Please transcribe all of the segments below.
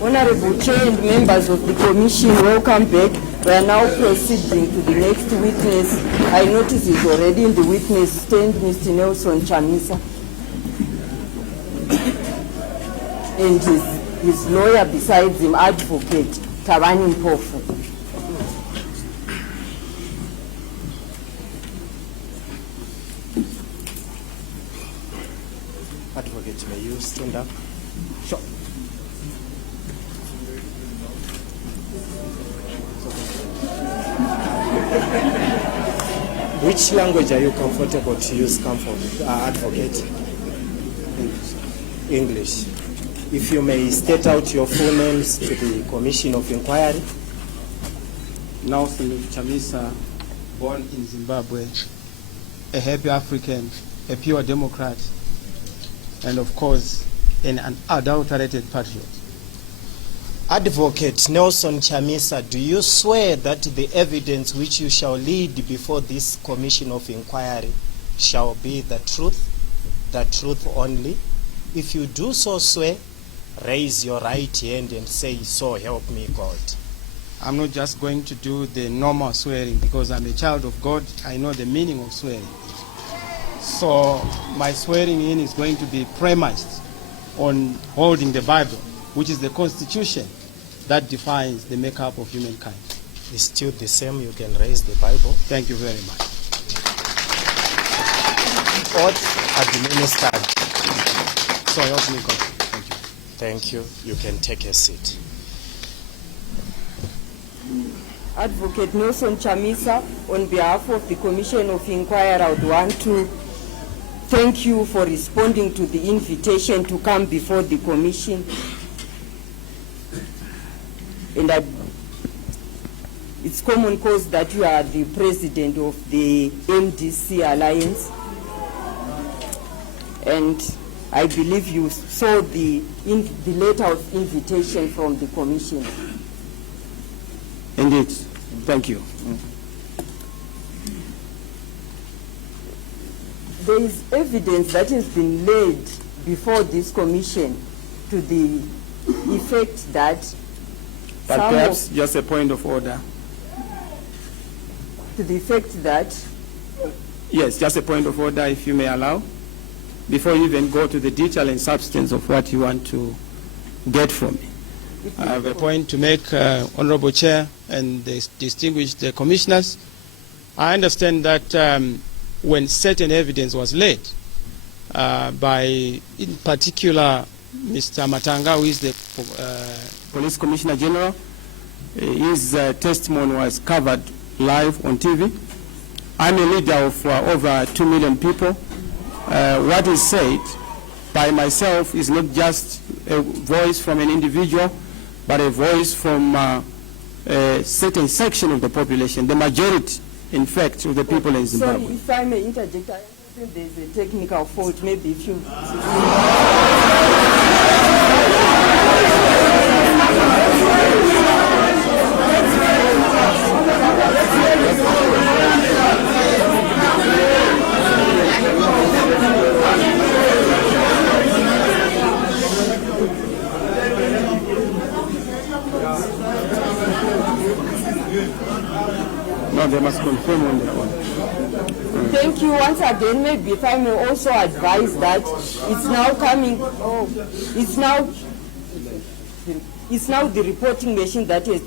Honorable Chair and members of the Commission, welcome back. We are now proceeding to the next witness. I notice he's already in the witness stand, Mr. Nelson Chamisa. And his lawyer besides him, Advocate Zanu-Pf. Advocate, may you stand up? Sure. Which language are you comfortable to use, Advocate? English. If you may state out your full names to the Commission of Inquiry. Nelson Chamisa, born in Zimbabwe, a happy African, a pure Democrat, and of course, an unadulterated patriot. Advocate Nelson Chamisa, do you swear that the evidence which you shall lead before this Commission of Inquiry shall be the truth only? If you do so swear, raise your right hand and say, "So help me God." I'm not just going to do the normal swearing because I'm a child of God. I know the meaning of swearing. So my swearing in is going to be premised on holding the Bible, which is the Constitution that defines the makeup of humankind. It's still the same. You can raise the Bible. Thank you very much. Oath administered. So help me God. Thank you. Thank you. You can take a seat. Advocate Nelson Chamisa, on behalf of the Commission of Inquiry, I would want to thank you for responding to the invitation to come before the Commission. And it's common cause that you are the president of the MDC Alliance. And I believe you saw the letter of invitation from the Commission. Indeed. Thank you. There is evidence that has been laid before this Commission to the effect that But perhaps just a point of order. To the effect that? Yes, just a point of order, if you may allow. Before you even go to the detail and substance of what you want to get from me. I have a point to make, Honorable Chair and the distinguished commissioners. I understand that when certain evidence was laid by, in particular, Mr. Matanga, who is the Police Commissioner General, his testimony was covered live on TV. I'm a leader of over 2 million people. What is said by myself is not just a voice from an individual, but a voice from a certain section of the population, the majority, in fact, of the people in Zimbabwe. Sorry, if I may interject, I think there's a technical fault. Maybe if you... No, they must confirm on that one. Thank you once again. Maybe if I may also advise that it's now coming, it's now the reporting machine that is.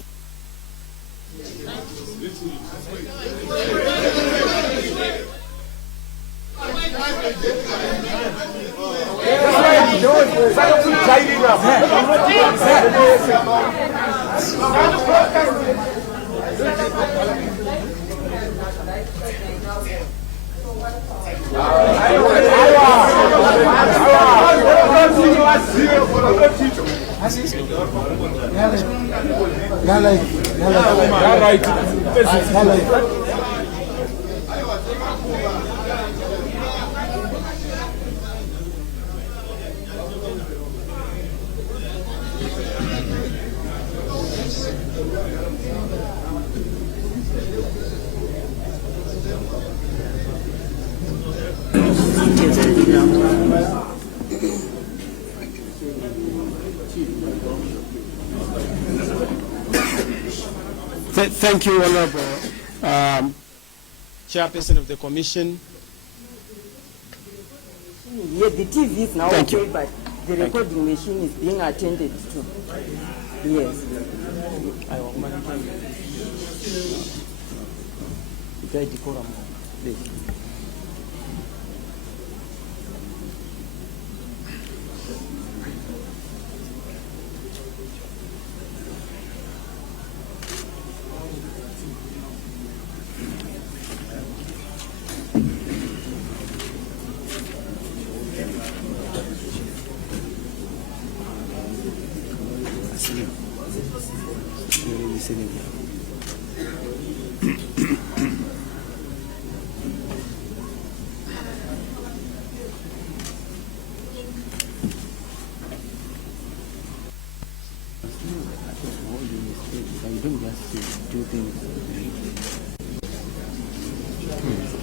Thank you, Honorable Chairperson of the Commission. Yeah, the TV is now Thank okay, you. but the recording machine is being attended to. Yes.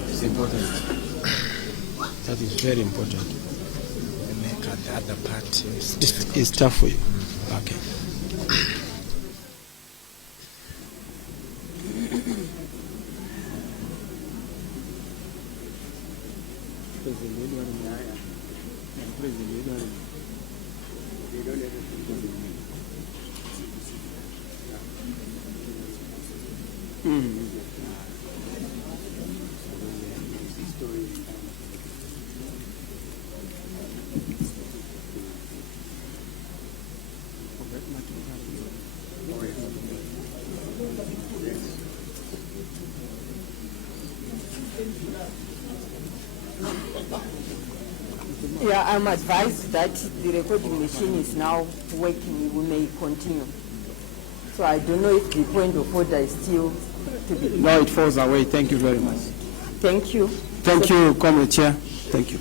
It's important. That is very important. The other part is It's tough for you. Okay. Yeah, I'm advised that the recording machine is now working. We may continue. So I don't know if the point of order is still to be. No, it falls away. Thank you very much. Thank you. Thank you, Comrade Chair. Thank you.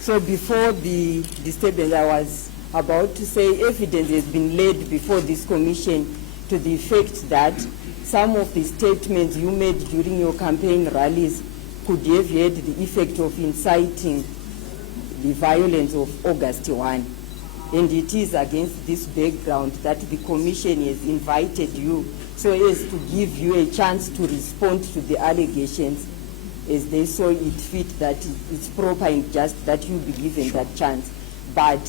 So before the disturbance, I was about to say evidence has been laid before this commission to the effect that some of the statements you made during your campaign rallies could have had the effect of inciting the violence of August 1. And it is against this background that the commission has invited you so as to give you a chance to respond to the allegations as they saw it fit that it's proper and just that you be given that chance. But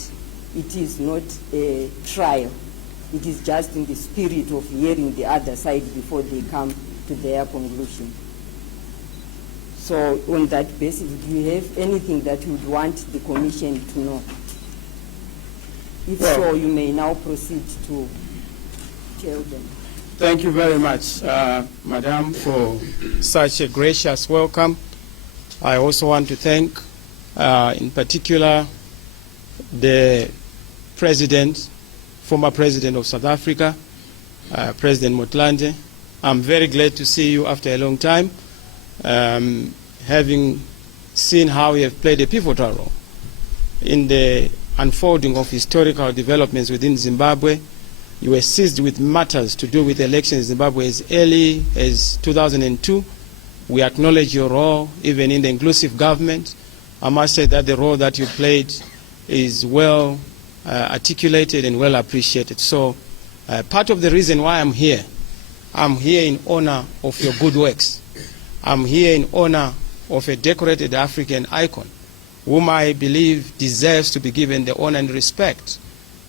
it is not a trial. It is just in the spirit of hearing the other side before they come to their conclusion. So on that basis, do you have anything that you would want the commission to know? If so, you may now proceed to tell them. Thank you very much, Madam, for such a gracious welcome. I also want to thank, in particular, the President, former President of South Africa, President Motlanthe'you. I'm very glad to see you after a long time, having seen how you have played a pivotal role in the unfolding of historical developments within Zimbabwe. You were seized with matters to do with elections in Zimbabwe as early as 2002. We acknowledge your role, even in the inclusive government. I must say that the role that you played is well articulated and well appreciated. So part of the reason why I'm here in honor of your good works. I'm here in honor of a decorated African icon, whom I believe deserves to be given the honor and respect,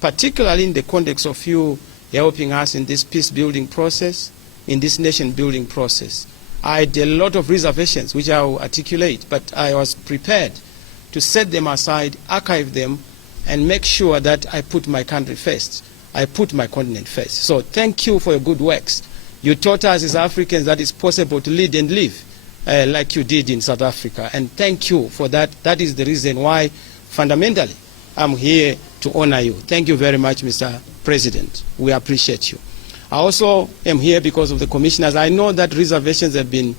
particularly in the context of you helping us in this peace-building process, in this nation-building process. I had a lot of reservations, which I will articulate, but I was prepared to set them aside, archive them, and make sure that I put my country first. I put my continent first. So thank you for your good works. You taught us as Africans that it's possible to lead and live like you did in South Africa. And thank you for that. That is the reason why, fundamentally, I'm here to honor you. Thank you very much, Mr. President. We appreciate you. I also am here because of the commissioners. I know that reservations have been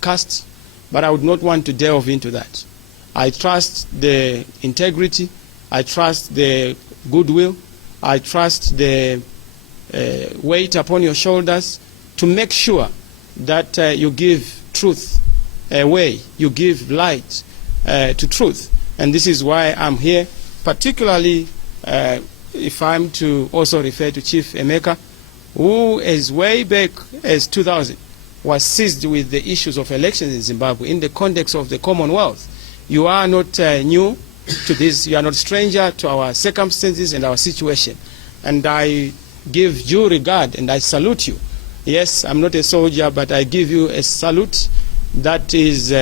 cast, but I would not want to delve into that. I trust the integrity. I trust the goodwill. I trust the weight upon your shoulders to make sure that you give truth away. You give light to truth. And this is why I'm here, particularly if I'm to also refer to Chief Emeka, who as way back as 2000 was seized with the issues of elections in Zimbabwe in the context of the Commonwealth. You are not new to this. You are not stranger to our circumstances and our situation. And I give due regard and I salute you. Yes, I'm not a soldier, but I give you a salute that is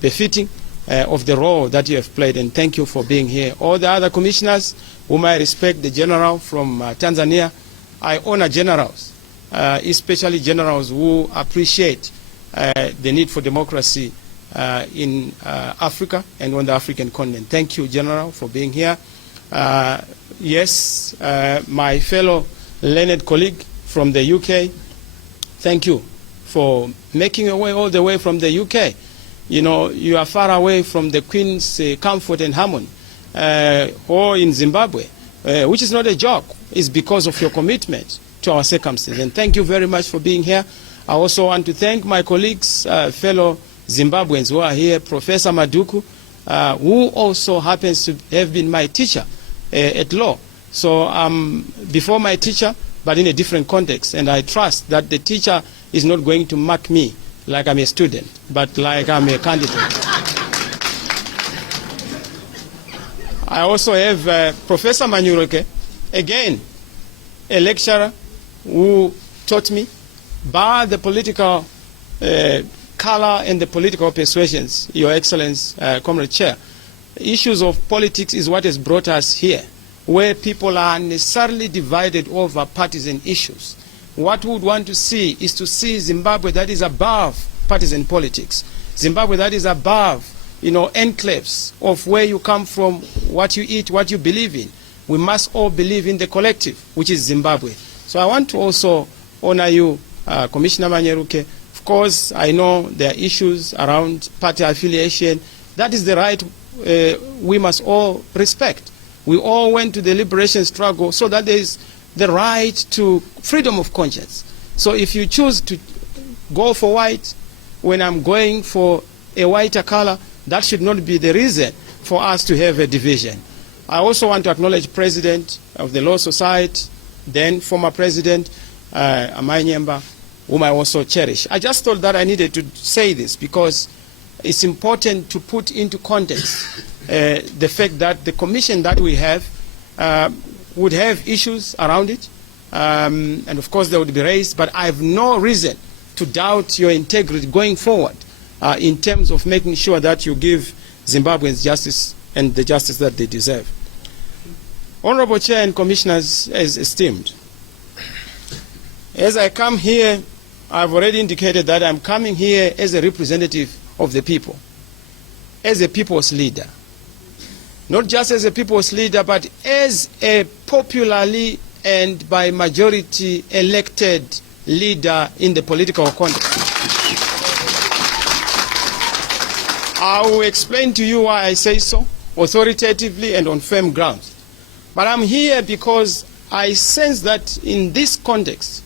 befitting of the role that you have played, and thank you for being here. All the other commissioners whom I respect, the general from Tanzania, I honor generals, especially generals who appreciate the need for democracy in Africa and on the African continent. Thank you, General, for being here. Yes, my fellow learned colleague from the UK, thank you for making your way all the way from the UK. You know, you are far away from the Queen's comfort and harmony, or in Zimbabwe, which is not a joke. It's because of your commitment to our circumstances. And thank you very much for being here. I also want to thank my colleagues, fellow Zimbabweans who are here, Professor Maduku, who also happens to have been my teacher at law. So before my teacher, but in a different context. And I trust that the teacher is not going to mark me like I'm a student, but like I'm a candidate. I also have Professor Manyuroke, again, a lecturer who taught me by the political color and the political persuasions, Your Excellence, Comrade Chair. Issues of politics is what has brought us here, where people are necessarily divided over partisan issues. What we would want to see is to see Zimbabwe that is above partisan politics. Zimbabwe that is above, you know, enclaves of where you come from, what you eat, what you believe in. We must all believe in the collective, which is Zimbabwe. So I want to also honor you, Commissioner Manyeruke. Of course, I know there are issues around party affiliation. That is the right we must all respect. We all went to the liberation struggle so that there is the right to freedom of conscience. So if you choose to go for white when I'm going for a whiter color, that should not be the reason for us to have a division. I also want to acknowledge President of the Law Society, then former President Amanyemba, whom I also cherish. I just thought that I needed to say this because it's important to put into context the fact that the commission that we have would have issues around it, and of course they would be raised, but I have no reason to doubt your integrity going forward in terms of making sure that you give Zimbabweans justice and the justice that they deserve. Honorable Chair and Commissioners, as esteemed, as I come here, I've already indicated that I'm coming here as a representative of the people, as a people's leader. Not just as a people's leader, but as a popularly and by majority elected leader in the political context. I will explain to you why I say so, authoritatively and on firm grounds. But I'm here because I sense that in this context,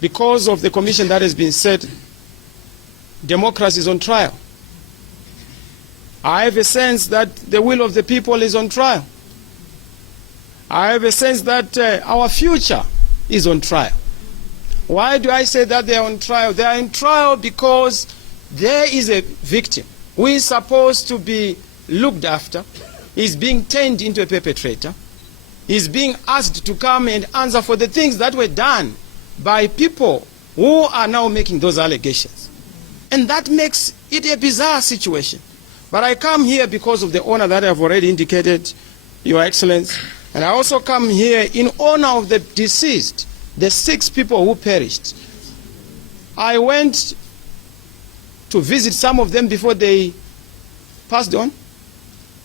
because of the commission that has been set, democracy is on trial. I have a sense that the will of the people is on trial. I have a sense that our future is on trial. Why do I say that they are on trial? They are on trial because there is a victim who is supposed to be looked after, is being turned into a perpetrator, is being asked to come and answer for the things that were done by people who are now making those allegations. And that makes it a bizarre situation. But I come here because of the honor that I've already indicated, Your Excellency. And I also come here in honor of the deceased, the 6 people who perished. I went to visit some of them before they passed on.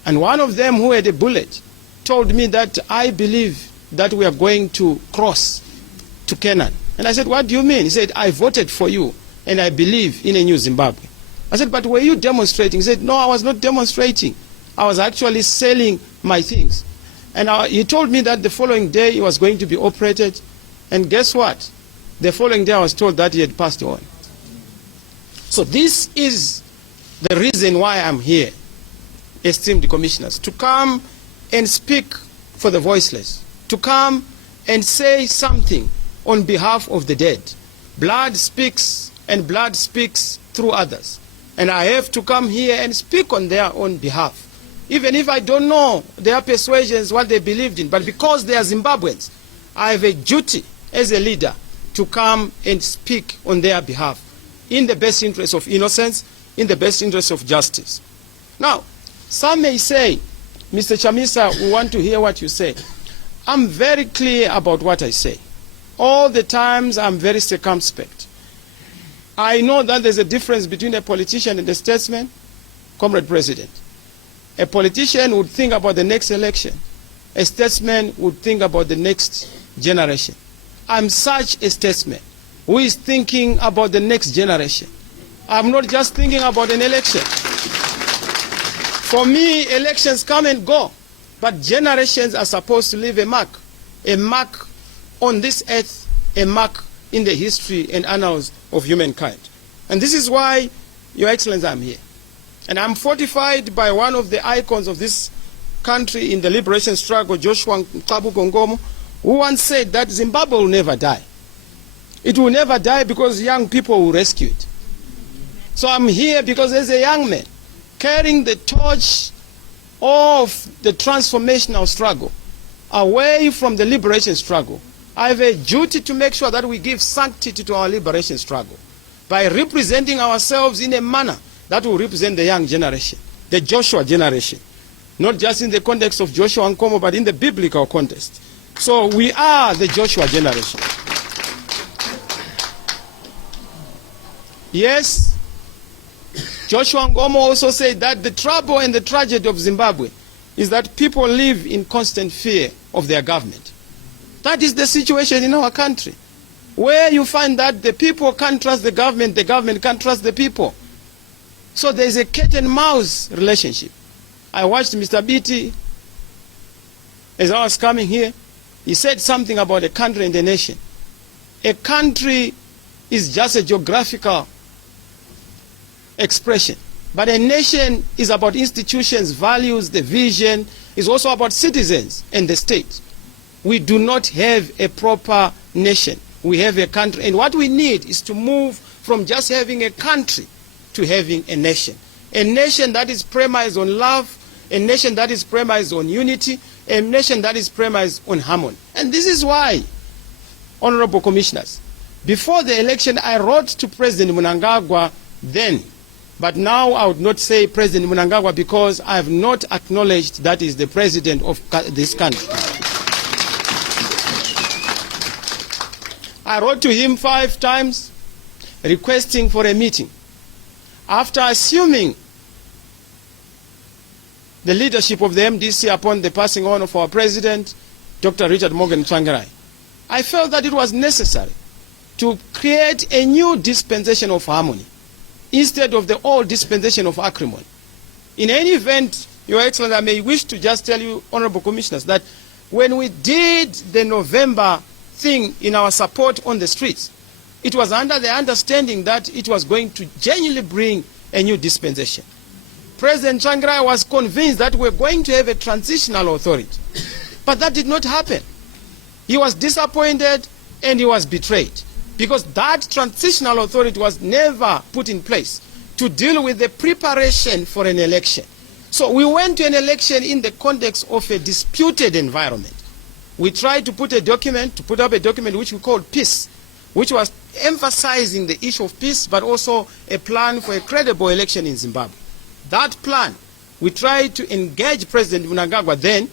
And one of them who had a bullet told me that I believe that we are going to cross to Canaan. And I said, what do you mean? He said, I voted for you and I believe in a new Zimbabwe. I said, but were you demonstrating? He said, no, I was not demonstrating. I was actually selling my things. And he told me that the following day he was going to be operated. And guess what? The following day I was told that he had passed on. So this is the reason why I'm here, esteemed commissioners, to come and speak for the voiceless, to come and say something on behalf of the dead. Blood speaks, and blood speaks through others. And I have to come here and speak on their own behalf. Even if I don't know their persuasions, what they believed in, but because they are Zimbabweans, I have a duty as a leader to come and speak on their behalf in the best interest of innocence, in the best interest of justice. Now, some may say, Mr. Chamisa, we want to hear what you say. I'm very clear about what I say. All the times I'm very circumspect. I know that there's a difference between a politician and a statesman, Comrade President. A politician would think about the next election. A statesman would think about the next generation. I'm such a statesman who is thinking about the next generation. I'm not just thinking about an election. For me, elections come and go, but generations are supposed to leave a mark on this earth, a mark in the history and annals of humankind. And this is why, Your Excellency, I'm here. And I'm fortified by one of the icons of this country in the liberation struggle, Joshua Nkabu, who once said that Zimbabwe will never die. It will never die because young people will rescue it. So I'm here because as a young man, carrying the torch of the transformational struggle away from the liberation struggle, I have a duty to make sure that we give sanctity to our liberation struggle by representing ourselves in a manner that will represent the young generation, the Joshua generation, not just in the context of Joshua and Nkomo, but in the biblical context. So we are the Joshua generation. Yes, Joshua Nkomo also said that the trouble and the tragedy of Zimbabwe is that people live in constant fear of their government. That is the situation in our country, where you find that the people can't trust the government can't trust the people. So there is a cat and mouse relationship. I watched Mr. Beatty as I was coming here. He said something about a country and a nation. A country is just a geographical expression, but a nation is about institutions, values, the vision. It's also about citizens and the state. We do not have a proper nation. We have a country, and what we need is to move from just having a country to having a nation that is premised on love, a nation that is premised on unity, a nation that is premised on harmony. And this is why, honorable commissioners, before the election I wrote to President Minagawa then, but now I would not say President Minagawa because I have not acknowledged that is the president of this country. I wrote to him 5 times requesting for a meeting. After assuming the leadership of the MDC upon the passing on of our president, Dr. Richard Morgan Tsvangirai, I felt that it was necessary to create a new dispensation of harmony instead of the old dispensation of acrimony. In any event, Your Excellency, I may wish to just tell you, honorable commissioners, that when we did the November thing in our support on the streets, it was under the understanding that it was going to genuinely bring a new dispensation. President Tsvangirai was convinced that we're going to have a transitional authority. But that did not happen. He was disappointed and he was betrayed, because that transitional authority was never put in place to deal with the preparation for an election. So we went to an election in the context of a disputed environment. We tried to put up a document which we called peace, which was emphasizing the issue of peace, but also a plan for a credible election in Zimbabwe. That plan, we tried to engage President Minagawa then,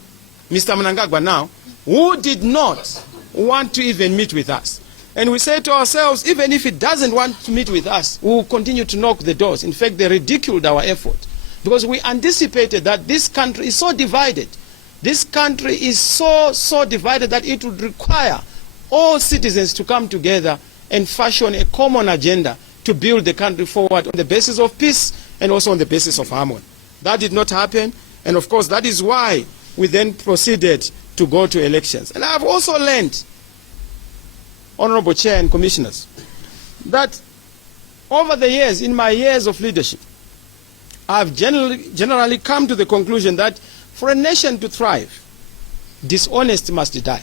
Mr. Minagawa now, who did not want to even meet with us. And we said to ourselves, even if he doesn't want to meet with us, we will continue to knock the doors. In fact, they ridiculed our effort because we anticipated that this country is so divided. This country is so divided that it would require all citizens to come together and fashion a common agenda to build the country forward on the basis of peace and also on the basis of harmony. That did not happen, and of course that is why we then proceeded to go to elections. And I have also learned, Honorable Chair and Commissioners, that over the years, in my years of leadership, I have generally come to the conclusion that for a nation to thrive, dishonesty must die,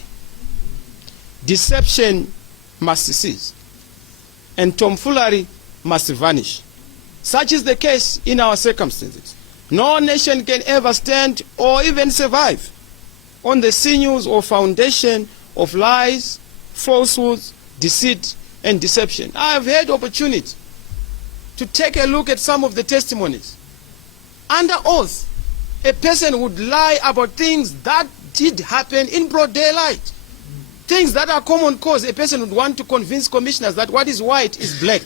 deception must cease, and tomfoolery must vanish. Such is the case in our circumstances. No nation can ever stand or even survive on the sinews or foundation of lies, falsehoods, deceit, and deception. I have had opportunity to take a look at some of the testimonies. Under oath, a person would lie about things that did happen in broad daylight. Things that are common cause. A person would want to convince commissioners that what is white is black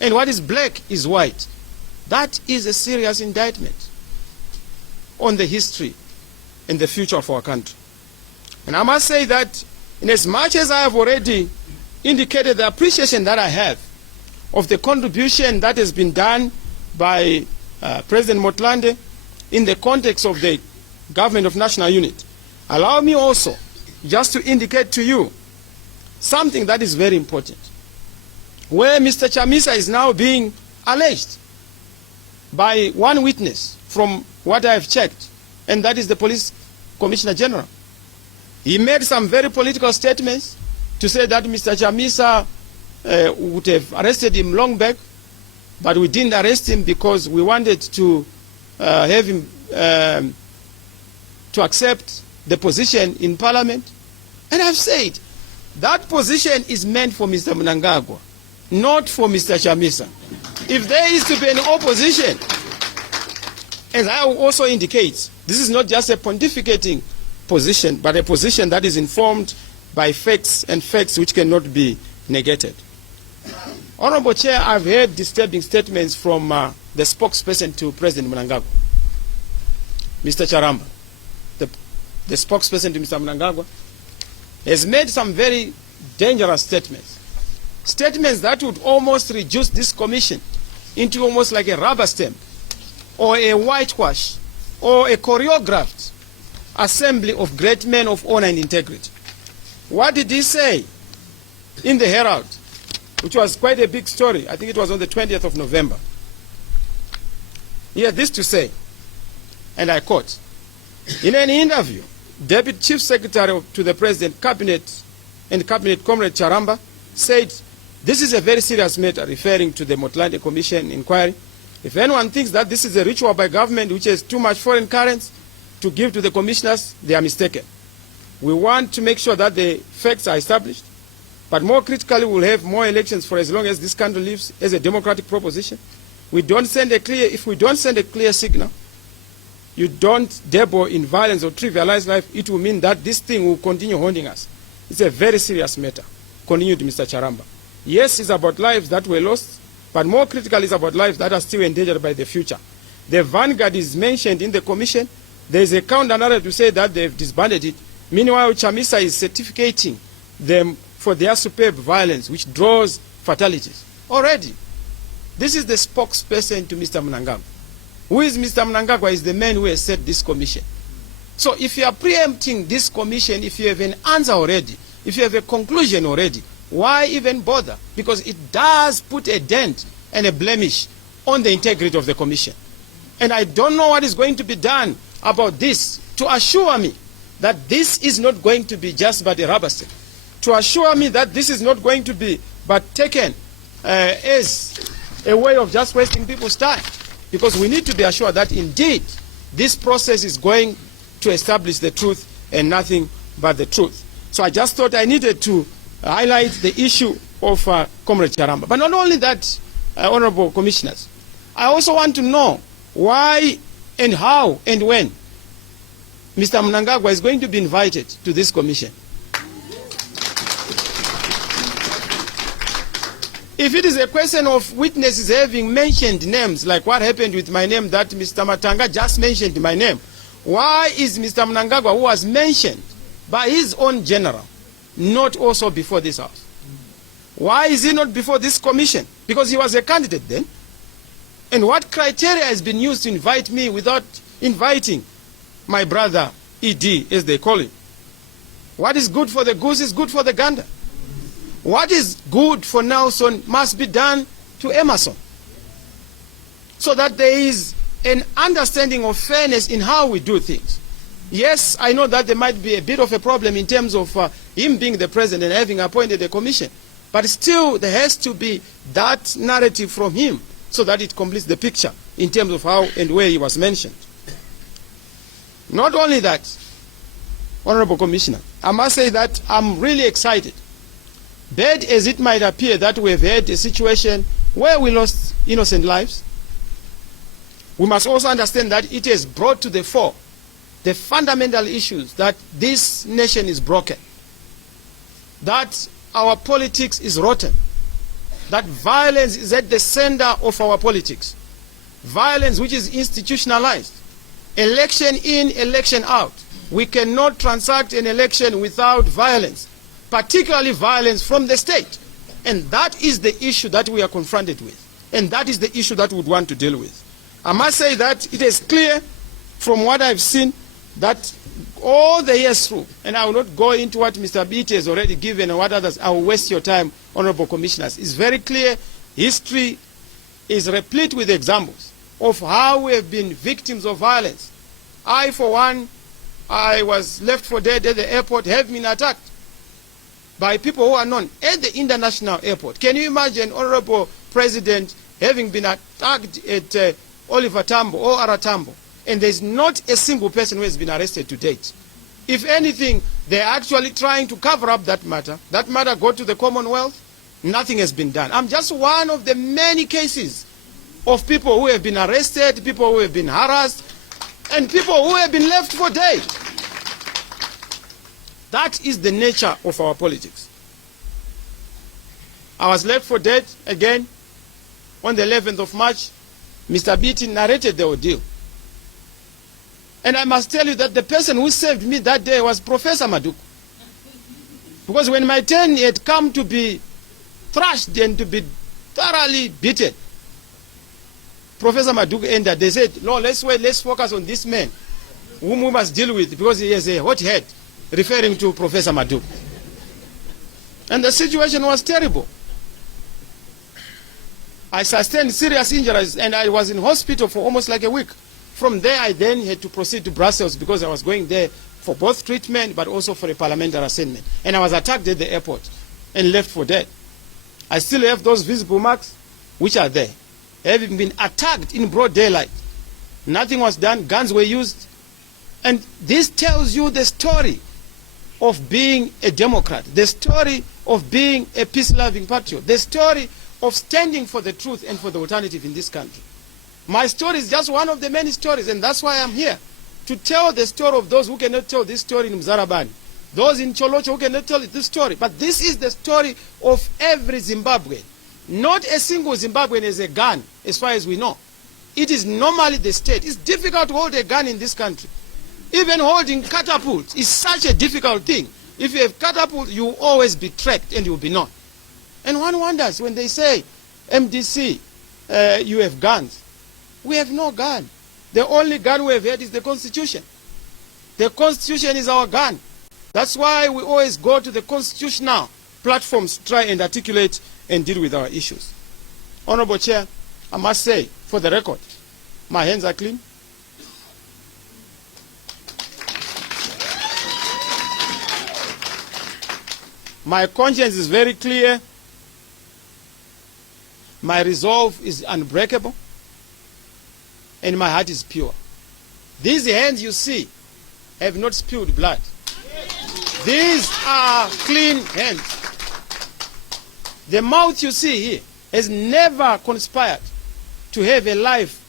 and what is black is white. That is a serious indictment on the history and the future of our country. And I must say that in as much as I have already indicated the appreciation that I have of the contribution that has been done by President Motlanthe'you in the context of the government of national unity, allow me also just to indicate to you something that is very important. Where Mr. Chamisa is now being alleged by one witness from what I have checked, and that is the Police Commissioner General. He made some very political statements to say that Mr. Chamisa would have arrested him long back, but we didn't arrest him because we wanted to have him to accept the position in Parliament. And I've said that position is meant for Mr. Minagawa, not for Mr. Chamisa. If there is to be an opposition, as I will also indicate, this is not just a pontificating position, but a position that is informed by facts and facts which cannot be negated. Honorable Chair, I've heard disturbing statements from the spokesperson to President Minagawa, Mr. Charamba. The spokesperson to Mr. Minagawa has made some very dangerous statements. Statements that would almost reduce this commission into almost like a rubber stamp or a whitewash or a choreographed assembly of great men of honor and integrity. What did he say in the Herald, which was quite a big story? I think it was on the 20th of November. He had this to say, and I quote, in an interview, Deputy Chief Secretary to the President, Cabinet Comrade Charamba, said, this is a very serious matter, referring to the Motlanthe'you Commission inquiry. If anyone thinks that this is a ritual by government which has too much foreign currency to give to the commissioners, they are mistaken. We want to make sure that the facts are established, but more critically, we'll have more elections for as long as this country lives as a democratic proposition. If we don't send a clear signal, you don't dabble in violence or trivialize life, it will mean that this thing will continue haunting us. It's a very serious matter. Continued Mr. Charamba. Yes, it's about lives that were lost, but more critically, it's about lives that are still endangered by the future. The vanguard is mentioned in the commission. There's a counter-narrative to say that they've disbanded it. Meanwhile, Chamisa is certificating them for their superb violence, which draws fatalities. Already, this is the spokesperson to Mr. Minagawa. Who is Mr. Minagawa? Is the man who has set this commission. So if you are preempting this commission, if you have an answer already, if you have a conclusion already, why even bother? Because it does put a dent and a blemish on the integrity of the commission. And I don't know what is going to be done about this to assure me that this is not going to be just but a rubber stamp, to assure me that this is not going to be but taken as a way of just wasting people's time. Because we need to be assured that indeed this process is going to establish the truth and nothing but the truth. So I just thought I needed to highlight the issue of Comrade Charamba. But not only that, Honorable Commissioners, I also want to know why and how and when Mr. Mnangagwa is going to be invited to this commission. If it is a question of witnesses having mentioned names, like what happened with my name, that Mr. Matanga just mentioned my name, why is Mr. Mnangagwa, who was mentioned by his own general, not also before this House? Why is he not before this commission? Because he was a candidate then. And what criteria has been used to invite me without inviting my brother, ED, as they call him? What is good for the goose is good for the gander. What is good for Nelson must be done to Emerson, so that there is an understanding of fairness in how we do things. Yes, I know that there might be a bit of a problem in terms of him being the president and having appointed a commission, but still there has to be that narrative from him so that it completes the picture in terms of how and where he was mentioned. Not only that, Honorable Commissioner, I must say that I'm really excited. Bad as it might appear that we have had a situation where we lost innocent lives, we must also understand that it has brought to the fore the fundamental issues that this nation is broken, that our politics is rotten, that violence is at the center of our politics, violence which is institutionalized, election in, election out. We cannot transact an election without violence, particularly violence from the state. And that is the issue that we are confronted with. And that is the issue that we would want to deal with. I must say that it is clear from what I've seen that all the years through, and I will not go into what Mr. Beatty has already given and what others, I will waste your time, Honorable Commissioners. It's very clear history is replete with examples of how we have been victims of violence. I, for one, I was left for dead at the airport, have been attacked by people who are known at the international airport. Can you imagine, Honorable President, having been attacked at Oliver Tambo or Aratambo, and there's not a single person who has been arrested to date? If anything, they're actually trying to cover up that matter. That matter got to the Commonwealth, nothing has been done. I'm just one of the many cases of people who have been arrested, people who have been harassed, and people who have been left for dead. That is the nature of our politics. I was left for dead again on the 11th of March. Mr. Beatty narrated the ordeal. And I must tell you that the person who saved me that day was Professor Maduku. Because when my turn had come to be thrashed and to be thoroughly beaten, Professor Maduku ended. They said, no, let's wait, let's focus on this man whom we must deal with because he has a hot head, referring to Professor Maduku. And the situation was terrible. I sustained serious injuries and I was in hospital for almost like a week. From there, I then had to proceed to Brussels because I was going there for both treatment but also for a parliamentary assignment. And I was attacked at the airport and left for dead. I still have those visible marks which are there. Having been attacked in broad daylight. Nothing was done, guns were used. And this tells you the story of being a Democrat, the story of being a peace-loving patriot, the story of standing for the truth and for the alternative in this country. My story is just one of the many stories, and that's why I'm here, to tell the story of those who cannot tell this story in Mzarabani, those in Cholocho who cannot tell this story. But this is the story of every Zimbabwean. Not a single Zimbabwean has a gun, as far as we know. It is normally the state. It's difficult to hold a gun in this country. Even holding catapults is such a difficult thing. If you have catapult, you will always be tracked and you will be known. And one wonders when they say, MDC, you have guns. We have no gun. The only gun we have had is the Constitution. The Constitution is our gun. That's why we always go to the constitutional platforms to try and articulate and deal with our issues. Honorable Chair, I must say, for the record, my hands are clean. My conscience is very clear. My resolve is unbreakable. And my heart is pure. These hands you see have not spilled blood. These are clean hands. The mouth you see here has never conspired to have a life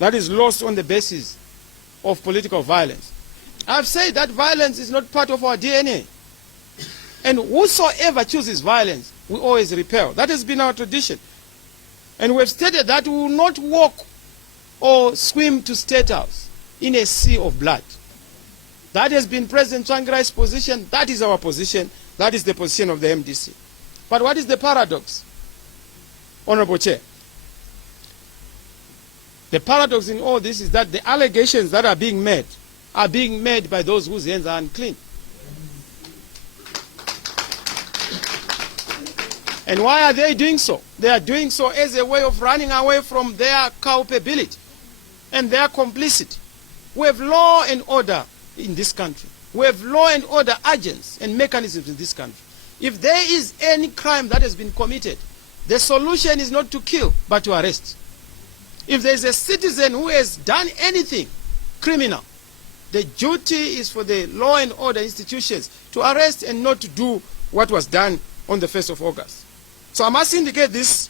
that is lost on the basis of political violence. I've said that violence is not part of our DNA. And whosoever chooses violence, we always repel. That has been our tradition. And we've stated that we will not walk or swim to State House in a sea of blood. That has been President Tsvangirai's position. That is our position. That is the position of the MDC. But what is the paradox, Honorable Chair? The paradox in all this is that the allegations that are being made by those whose hands are unclean. And why are they doing so? They are doing so as a way of running away from their culpability and their complicity. We have law and order in this country. We have law and order agents and mechanisms in this country. If there is any crime that has been committed, the solution is not to kill, but to arrest. If there is a citizen who has done anything criminal, the duty is for the law and order institutions to arrest and not to do what was done on the 1st of August. So I must indicate this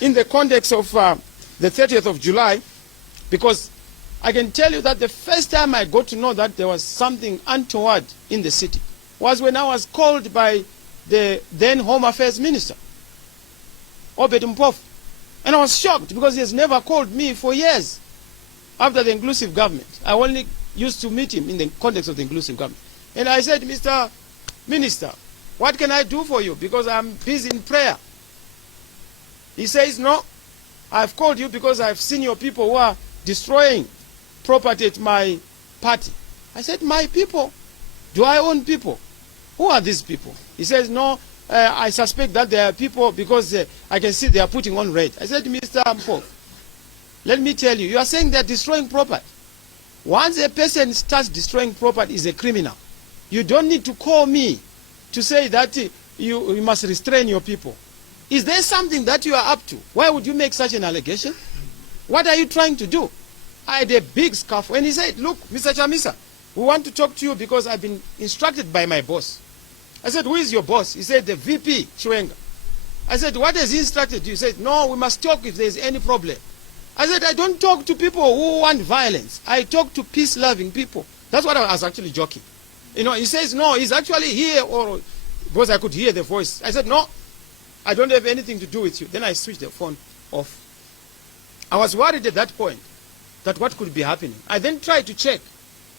in the context of the 30th of July, because I can tell you that the first time I got to know that there was something untoward in the city was when I was called by the then Home Affairs Minister, Zanu-Pf. And I was shocked because he has never called me for years after the inclusive government. I only used to meet him in the context of the inclusive government. And I said, Mr. Minister, what can I do for you? Because I'm busy in prayer. He says, no, I've called you because I've seen your people who are destroying property at my party. I said, my people? Do I own people? Who are these people? He says, no, I suspect that they are people because I can see they are putting on red. I said, Mr. Mpho, let me tell you, you are saying they're destroying property. Once a person starts destroying property, is a criminal. You don't need to call me to say that you must restrain your people. Is there something that you are up to? Why would you make such an allegation? What are you trying to do? I had a big scuffle. And he said, look, Mr. Chamisa, we want to talk to you because I've been instructed by my boss. I said, who is your boss? He said, the VP, Chiwenga. I said, what has he instructed you? He said, no, we must talk if there's any problem. I said, I don't talk to people who want violence. I talk to peace-loving people. That's what I was actually joking. You know, he says, no, he's actually here, or because I could hear the voice. I said, no, I don't have anything to do with you. Then I switched the phone off. I was worried at that point that what could be happening. I then tried to check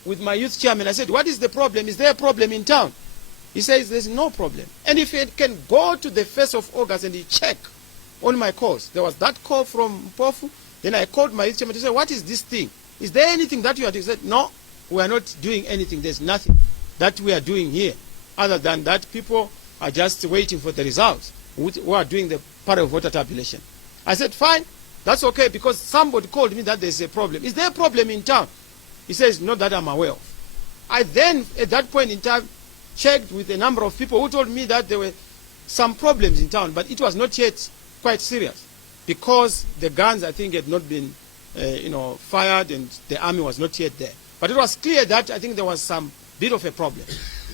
with my youth chairman. I said, what is the problem? Is there a problem in town? He says, there's no problem. And if he can go to the 1st of August and he check on my calls, there was that call from Mpofu. Then I called my youth chairman to say, what is this thing? Is there anything that you are doing? He said, no, we are not doing anything. There's nothing that we are doing here other than that people are just waiting for the results who are doing the parallel voter tabulation. I said, fine, that's okay, because somebody called me that there's a problem. Is there a problem in town? He says, not that I'm aware of. I then, at that point in time, checked with a number of people who told me that there were some problems in town, but it was not yet quite serious because the guns, I think, had not been fired and the army was not yet there. But it was clear that I think there was some bit of a problem.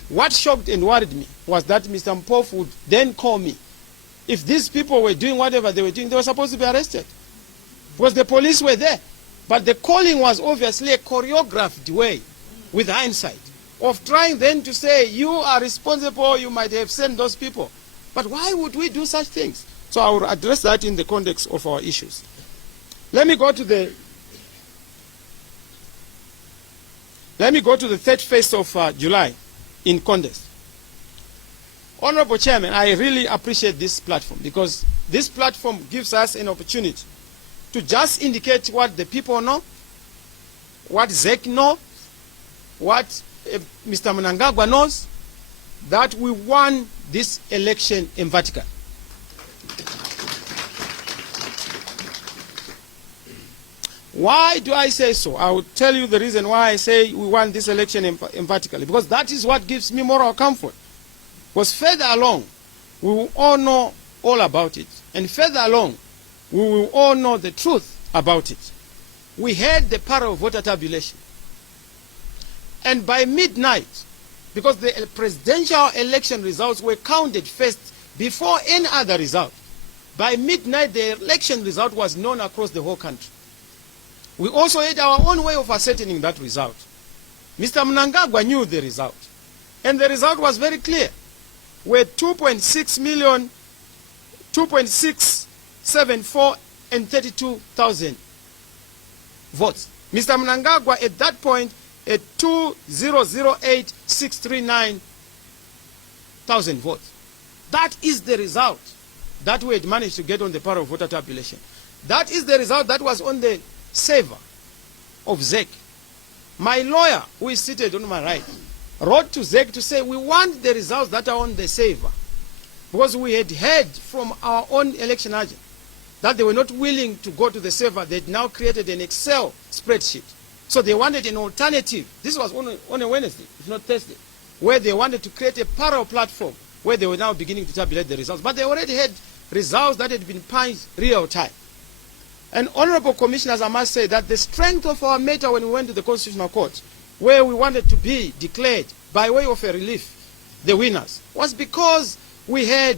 What shocked and worried me was that Mr. Mpho would then call me. If these people were doing whatever they were doing, they were supposed to be arrested because the police were there. But the calling was obviously a choreographed way, with hindsight, of trying then to say, you are responsible, you might have sent those people. But why would we do such things? So I will address that in the context of our issues. Let me go to the 31st of July in context. Honorable Chairman, I really appreciate this platform because this platform gives us an opportunity to just indicate what the people know, what ZEC know, what Mr. Minagawa knows, that we won this election emphatically. Why do I say so? I will tell you the reason why I say we won this election emphatically, because that is what gives me moral comfort. Because further along, we will all know all about it. And further along, we will all know the truth about it. We had the parallel voter tabulation. And by midnight, because the presidential election results were counted first before any other result. By midnight, the election result was known across the whole country. We also had our own way of ascertaining that result. Mr. Mnangagwa knew the result. And the result was very clear. We had 2.6 million, 2.674 and 32,000 votes. Mr. Mnangagwa at that point had 2,008,639,000 votes. That is the result that we had managed to get on the power of voter tabulation. That is the result that was on the saver of ZEC. My lawyer, who is seated on my right, wrote to ZEC to say we want the results that are on the saver, because we had heard from our own election agent that they were not willing to go to the saver. They had now created an Excel spreadsheet. So they wanted an alternative. This was on a Wednesday, if not Thursday, where they wanted to create a parallel platform where they were now beginning to tabulate the results. But they already had results that had been punched real time. And honorable commissioners, I must say that the strength of our matter when we went to the Constitutional Court, where we wanted to be declared by way of a relief the winners, was because we had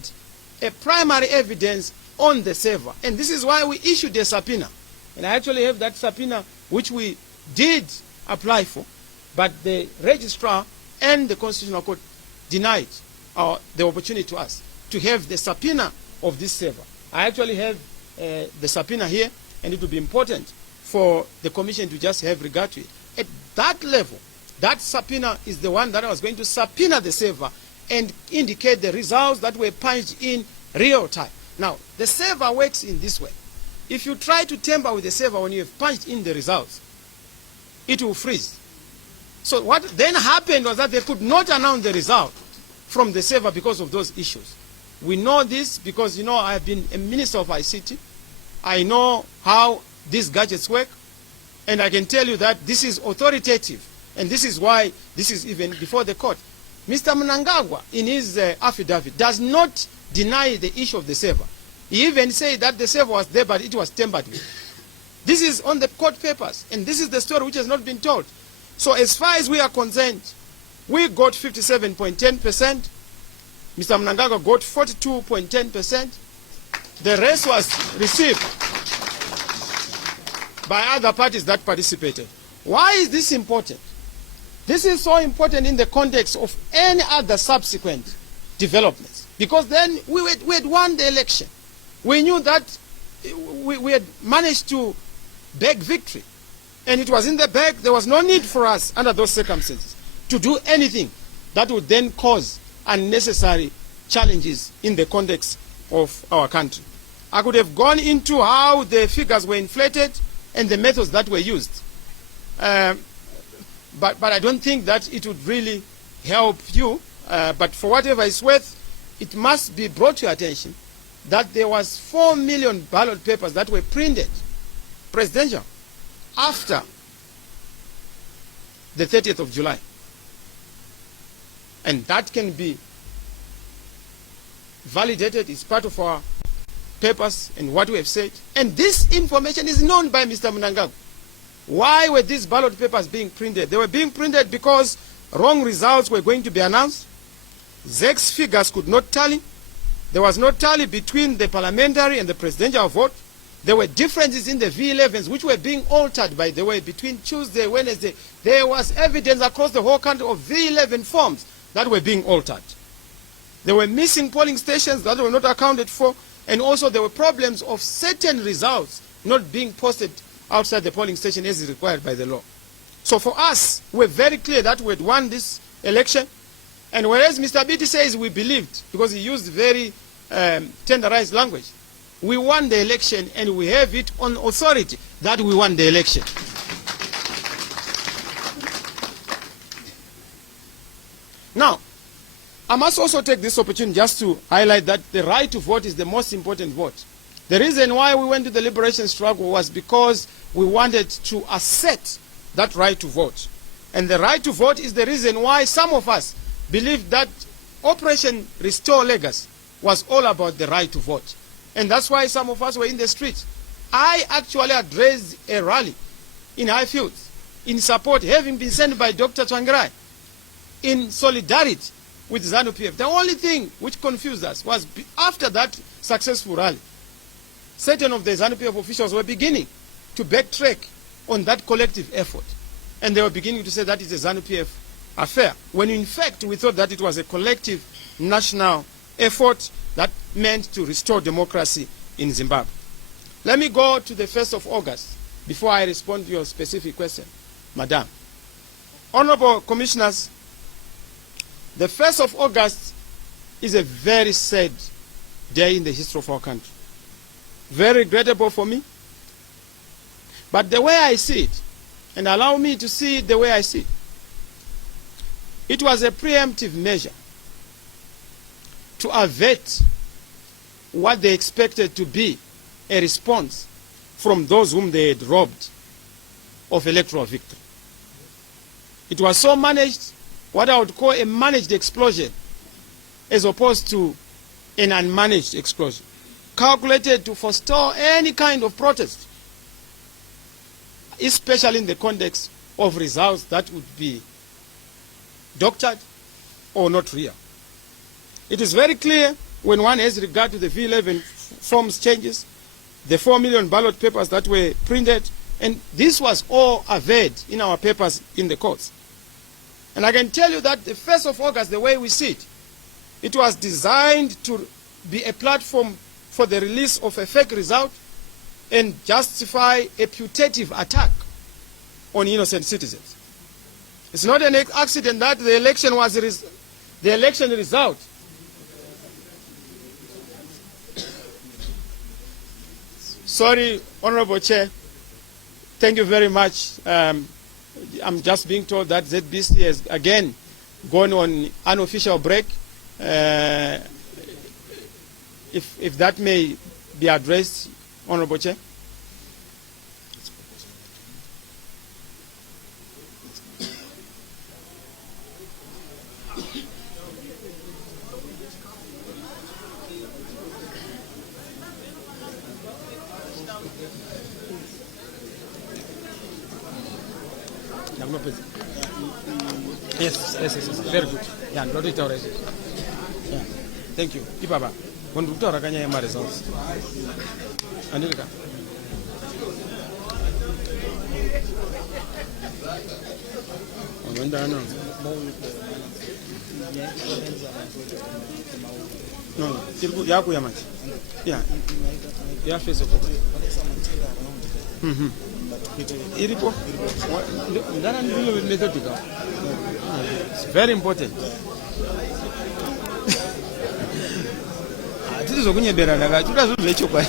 a primary evidence on the saver. And this is why we issued a subpoena. And I actually have that subpoena which we did apply for, but the registrar and the Constitutional Court denied the opportunity to us to have the subpoena of this saver. I actually have the subpoena here, and it will be important for the commission to just have regard to it. At that level, that subpoena is the one that I was going to subpoena the saver and indicate the results that were punched in real time. Now, the saver works in this way. If you try to tamper with the saver when you have punched in the results, it will freeze. So what then happened was that they could not announce the result from the saver because of those issues. We know this because, you know, I have been a minister of ICT. I know how these gadgets work, and I can tell you that this is authoritative, and this is why this is even before the court. Mr. Mnangagwa, in his affidavit, does not deny the issue of the saver. He even said that the saver was there, but it was tampered with. This is on the court papers, and this is the story which has not been told. So as far as we are concerned, we got 57.10%. Mr. Mnangagwa got 42.10%. The rest was received by other parties that participated. Why is this important? This is so important in the context of any other subsequent developments. Because then we had won the election. We knew that we had managed to bag victory. And it was in the bag. There was no need for us, under those circumstances, to do anything that would then cause unnecessary challenges in the context of our country. I could have gone into how the figures were inflated and the methods that were used. But I don't think that it would really help you. But for whatever it's worth, it must be brought to your attention that there was 4 million ballot papers that were printed, presidential, after the 30th of July. And that can be validated. It's part of our papers and what we have said. And this information is known by Mr. Mnangagwa. Why were these ballot papers being printed? They were being printed because wrong results were going to be announced. ZEC's figures could not tally. There was no tally between the parliamentary and the presidential vote. There were differences in the V11s which were being altered, by the way, between Tuesday, Wednesday. There was evidence across the whole country of V11 forms that were being altered. There were missing polling stations that were not accounted for, and also there were problems of certain results not being posted outside the polling station as is required by the law. So for us, we're very clear that we had won this election, and whereas Mr. Biti says we believed, because he used very tenderized language, we won the election and we have it on authority that we won the election. Now, I must also take this opportunity just to highlight that the right to vote is the most important vote. The reason why we went to the liberation struggle was because we wanted to assert that right to vote. And the right to vote is the reason why some of us believed that Operation Restore Legacy was all about the right to vote. And that's why some of us were in the streets. I actually addressed a rally in Highfields in support, having been sent by Dr. Tsvangirai, in solidarity with Zanu-Pf. The only thing which confused us was after that successful rally, certain of the Zanu-Pf officials were beginning to backtrack on that collective effort. And they were beginning to say that is a Zanu-Pf affair, when in fact we thought that it was a collective national effort that meant to restore democracy in Zimbabwe. Let me go to the 1st of August before I respond to your specific question, Madam. Honorable Commissioners, the 1st of August is a very sad day in the history of our country. Very regrettable for me. But the way I see it, and allow me to see it the way I see it, it was a preemptive measure to avert what they expected to be a response from those whom they had robbed of electoral victory. It was so managed, what I would call a managed explosion, as opposed to an unmanaged explosion, calculated to forestall any kind of protest, especially in the context of results that would be doctored or not real. It is very clear when one has regard to the V11 forms changes, the 4 million ballot papers that were printed, and this was all averred in our papers in the courts. And I can tell you that the 1st of August, the way we see it, it was designed to be a platform for the release of a fake result and justify a putative attack on innocent citizens. It's not an accident that the election was the election result. Sorry, Honorable Chair. Thank you very much. I'm just being told that ZBC has again gone on unofficial break. If that may be addressed, Honorable Chair. Yes, very good. Yeah, not it already. Yeah. Thank you. Ipapa. When we talk about my results. Anilka. No, yaku ya machi. Yeah. Yeah, Facebook. Iripo. It's very important. This is okunye beranaga. Tudazo vechoka.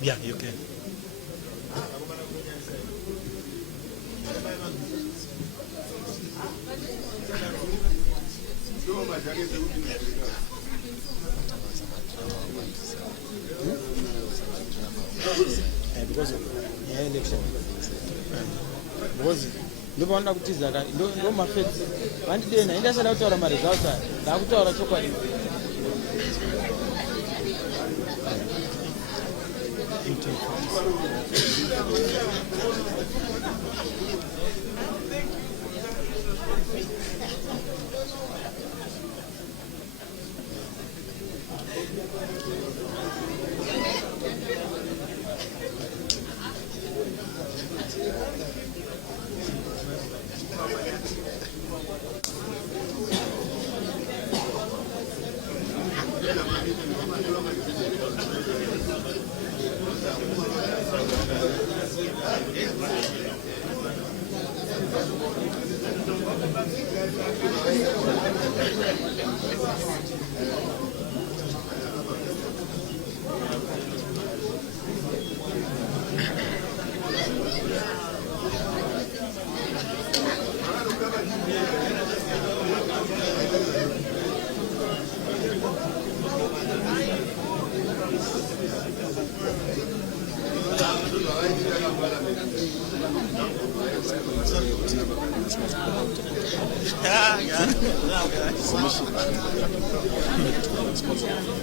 Yeah, you can. Because of election. Because no one could tell that no mafia. One day, I just allowed to have my results. I would tell a chocolate.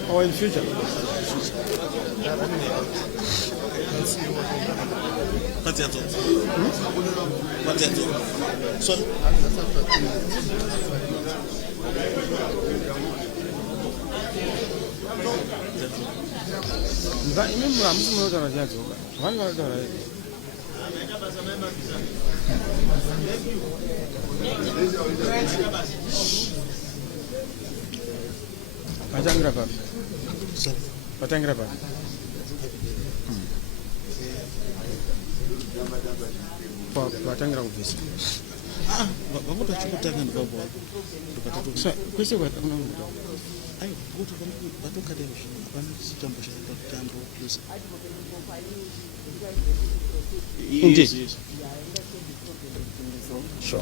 Or in future? Indeed. Sure.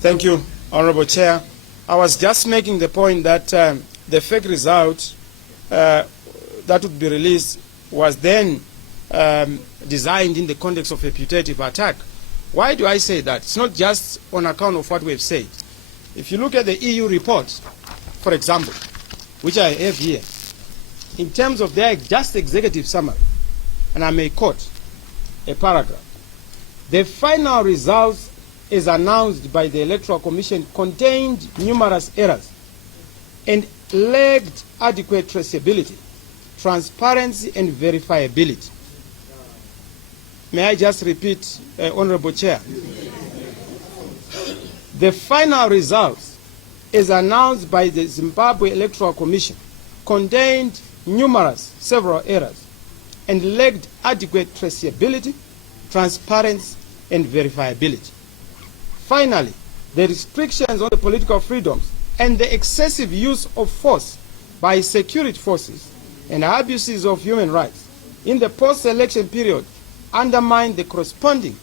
Thank you, Honorable Chair. I was just making the point that the fake result that would be released was then designed in the context of a putative attack. Why do I say that? It's not just on account of what we've said. If you look at the EU report, for example, which I have here, in terms of their just executive summary, and I may quote a paragraph, the final results as announced by the Electoral Commission contained numerous errors and lacked adequate traceability, transparency, and verifiability. May I just repeat, Honorable Chair? The final results, as announced by the Zimbabwe Electoral Commission, contained several errors, and lacked adequate traceability, transparency, and verifiability. Finally, the restrictions on the political freedoms and the excessive use of force by security forces and abuses of human rights in the post-election period undermine the corresponding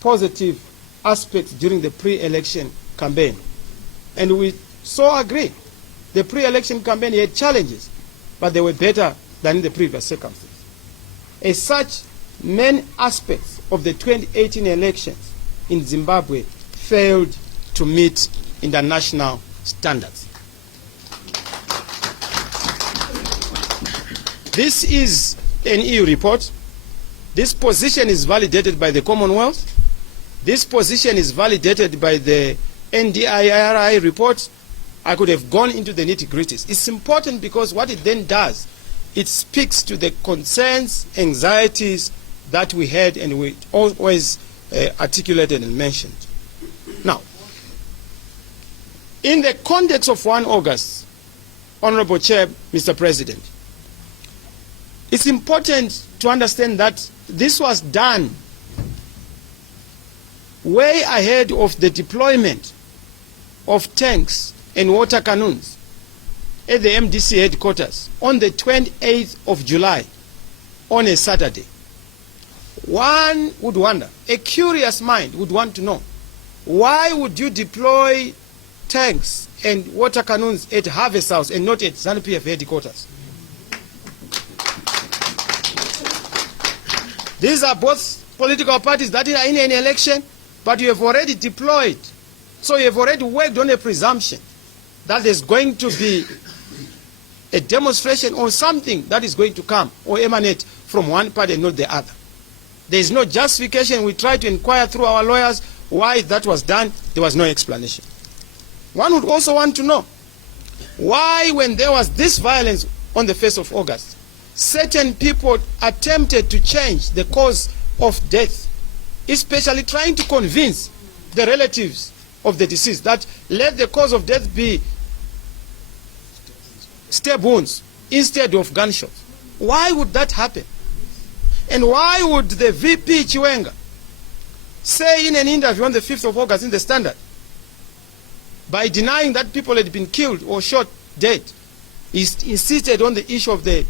positive aspects during the pre-election campaign. And we so agree. The pre-election campaign had challenges, but they were better than in the previous circumstances. As such, many aspects of the 2018 elections in Zimbabwe failed to meet international standards. This is an EU report. This position is validated by the Commonwealth. This position is validated by the NDIRI report. I could have gone into the nitty-gritties. It's important because what it then does, it speaks to the concerns, anxieties that we had and we always articulated and mentioned. Now, in the context of 1 August, Honorable Chair, Mr. President, it's important to understand that this was done way ahead of the deployment of tanks and water cannons at the MDC headquarters on the 28th of July on a Saturday. One would wonder, a curious mind would want to know, why would you deploy tanks and water cannons at Harvest House and not at Zanu-Pf headquarters? These are both political parties that are in an election, but you have already deployed. So you have already worked on a presumption that there's going to be a demonstration or something that is going to come or emanate from one party and not the other. There is no justification. We tried to inquire through our lawyers why that was done. There was no explanation. One would also want to know why, when there was this violence on the 1st of August, certain people attempted to change the cause of death, especially trying to convince the relatives of the deceased that let the cause of death be stab wounds instead of gunshots. Why would that happen? And why would the VP Chiwenga say in an interview on the 5th of August in the Standard, by denying that people had been killed or shot dead, he insisted on the issue of the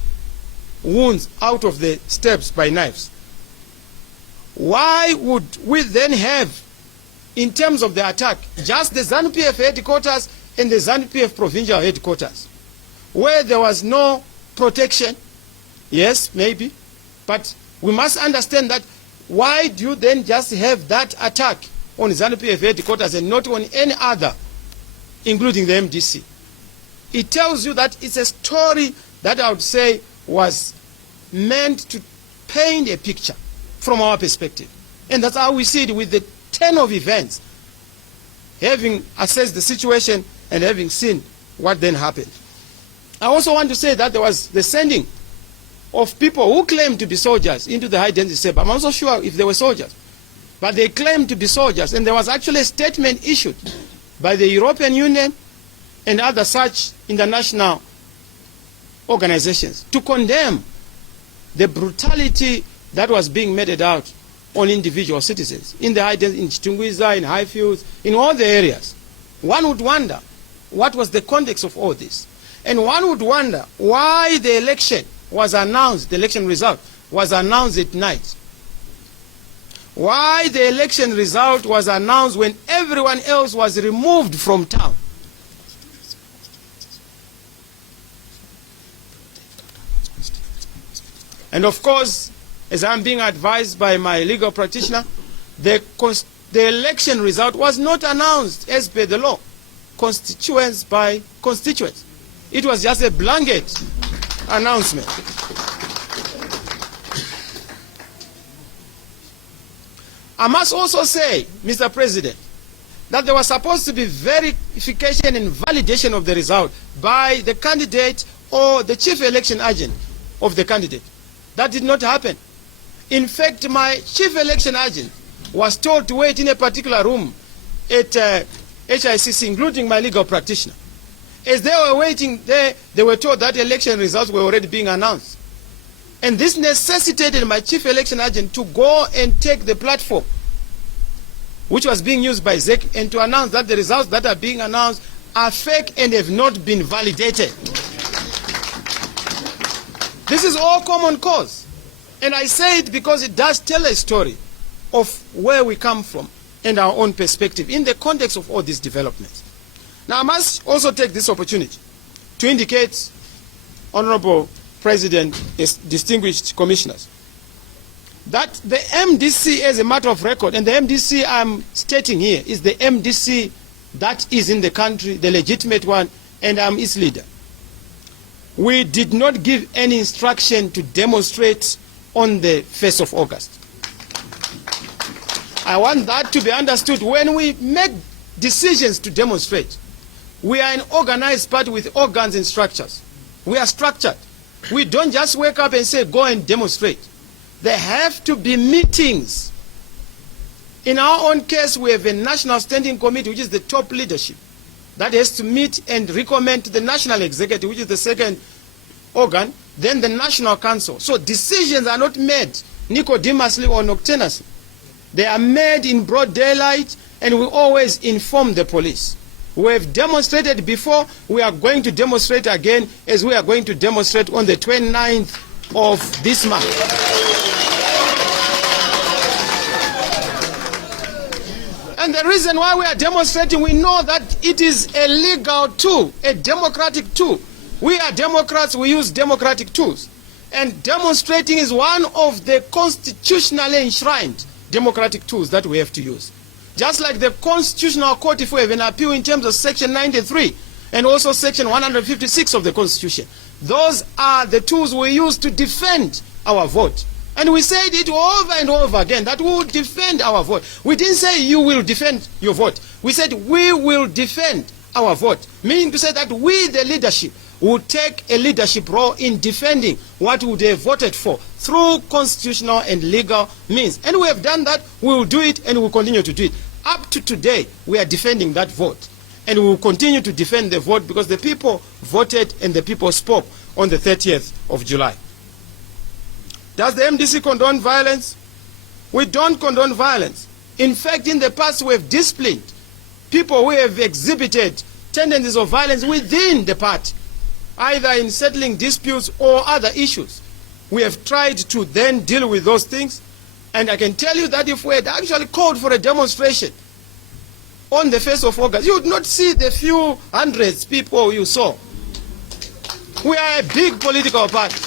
wounds out of the stabs by knives? Why would we then have, in terms of the attack, just the Zanu-Pf headquarters and the Zanu-Pf provincial headquarters, where there was no protection, Yes, maybe. But we must understand that why do you then just have that attack on Zanu-Pf headquarters and not on any other, including the MDC? It tells you that it's a story that I would say was meant to paint a picture from our perspective. And that's how we see it with the 10 of events, having assessed the situation and having seen what then happened. I also want to say that there was the sending of people who claimed to be soldiers into the high-density suburb. I'm also sure if they were soldiers. But they claimed to be soldiers, and there was actually a statement issued by the European Union and other such international organizations to condemn the brutality that was being meted out on individual citizens in the high-density, in Gize, in Highfields, in all the areas. One would wonder what was the context of all this. And one would wonder why the election was announced, the election result was announced at night. Why the election result was announced when everyone else was removed from town. And of course, as I'm being advised by my legal practitioner, the election result was not announced as per the law, constituents by constituents. It was just a blanket announcement. I must also say, Mr. President, that there was supposed to be verification and validation of the result by the candidate or the chief election agent of the candidate. That did not happen. In fact, my chief election agent was told to wait in a particular room at HICC, including my legal practitioner. As they were waiting there, they were told that election results were already being announced. And this necessitated my chief election agent to go and take the platform, which was being used by ZEC, and to announce that the results that are being announced are fake and have not been validated. This is all common cause. And I say it because it does tell a story of where we come from and our own perspective in the context of all these developments. Now, I must also take this opportunity to indicate, Honorable President, distinguished commissioners, that the MDC, as a matter of record, and the MDC I'm stating here is the MDC that is in the country, the legitimate one, and I'm its leader. We did not give any instruction to demonstrate on the 1st of August. I want that to be understood. When we make decisions to demonstrate, we are an organized party with organs and structures. We are structured. We don't just wake up and say, go and demonstrate. There have to be meetings. In our own case, we have a National Standing Committee, which is the top leadership, that has to meet and recommend to the National Executive, which is the second organ, then the National Council. So decisions are not made nicodemously or nocturnously. They are made in broad daylight, and we always inform the police. We have demonstrated before, we are going to demonstrate again, as we are going to demonstrate on the 29th of this month. And the reason why we are demonstrating, we know that it is a legal tool, a democratic tool. We are Democrats, we use democratic tools. And demonstrating is one of the constitutionally enshrined democratic tools that we have to use. Just like the Constitutional Court, if we have an appeal in terms of Section 93 and also Section 156 of the Constitution. Those are the tools we use to defend our vote. And we said it over and over again, that we will defend our vote. We didn't say you will defend your vote. We said we will defend our vote, meaning to say that we, the leadership, will take a leadership role in defending what we would have voted for through constitutional and legal means. And we have done that, we will do it, and we will continue to do it. Up to today, we are defending that vote. And we will continue to defend the vote because the people voted and the people spoke on the 30th of July. Does the MDC condone violence? We don't condone violence. In fact, in the past, we have disciplined people who have exhibited tendencies of violence within the party, either in settling disputes or other issues. We have tried to then deal with those things. And I can tell you that if we had actually called for a demonstration on the 1st of August, you would not see the few hundreds people you saw. We are a big political party.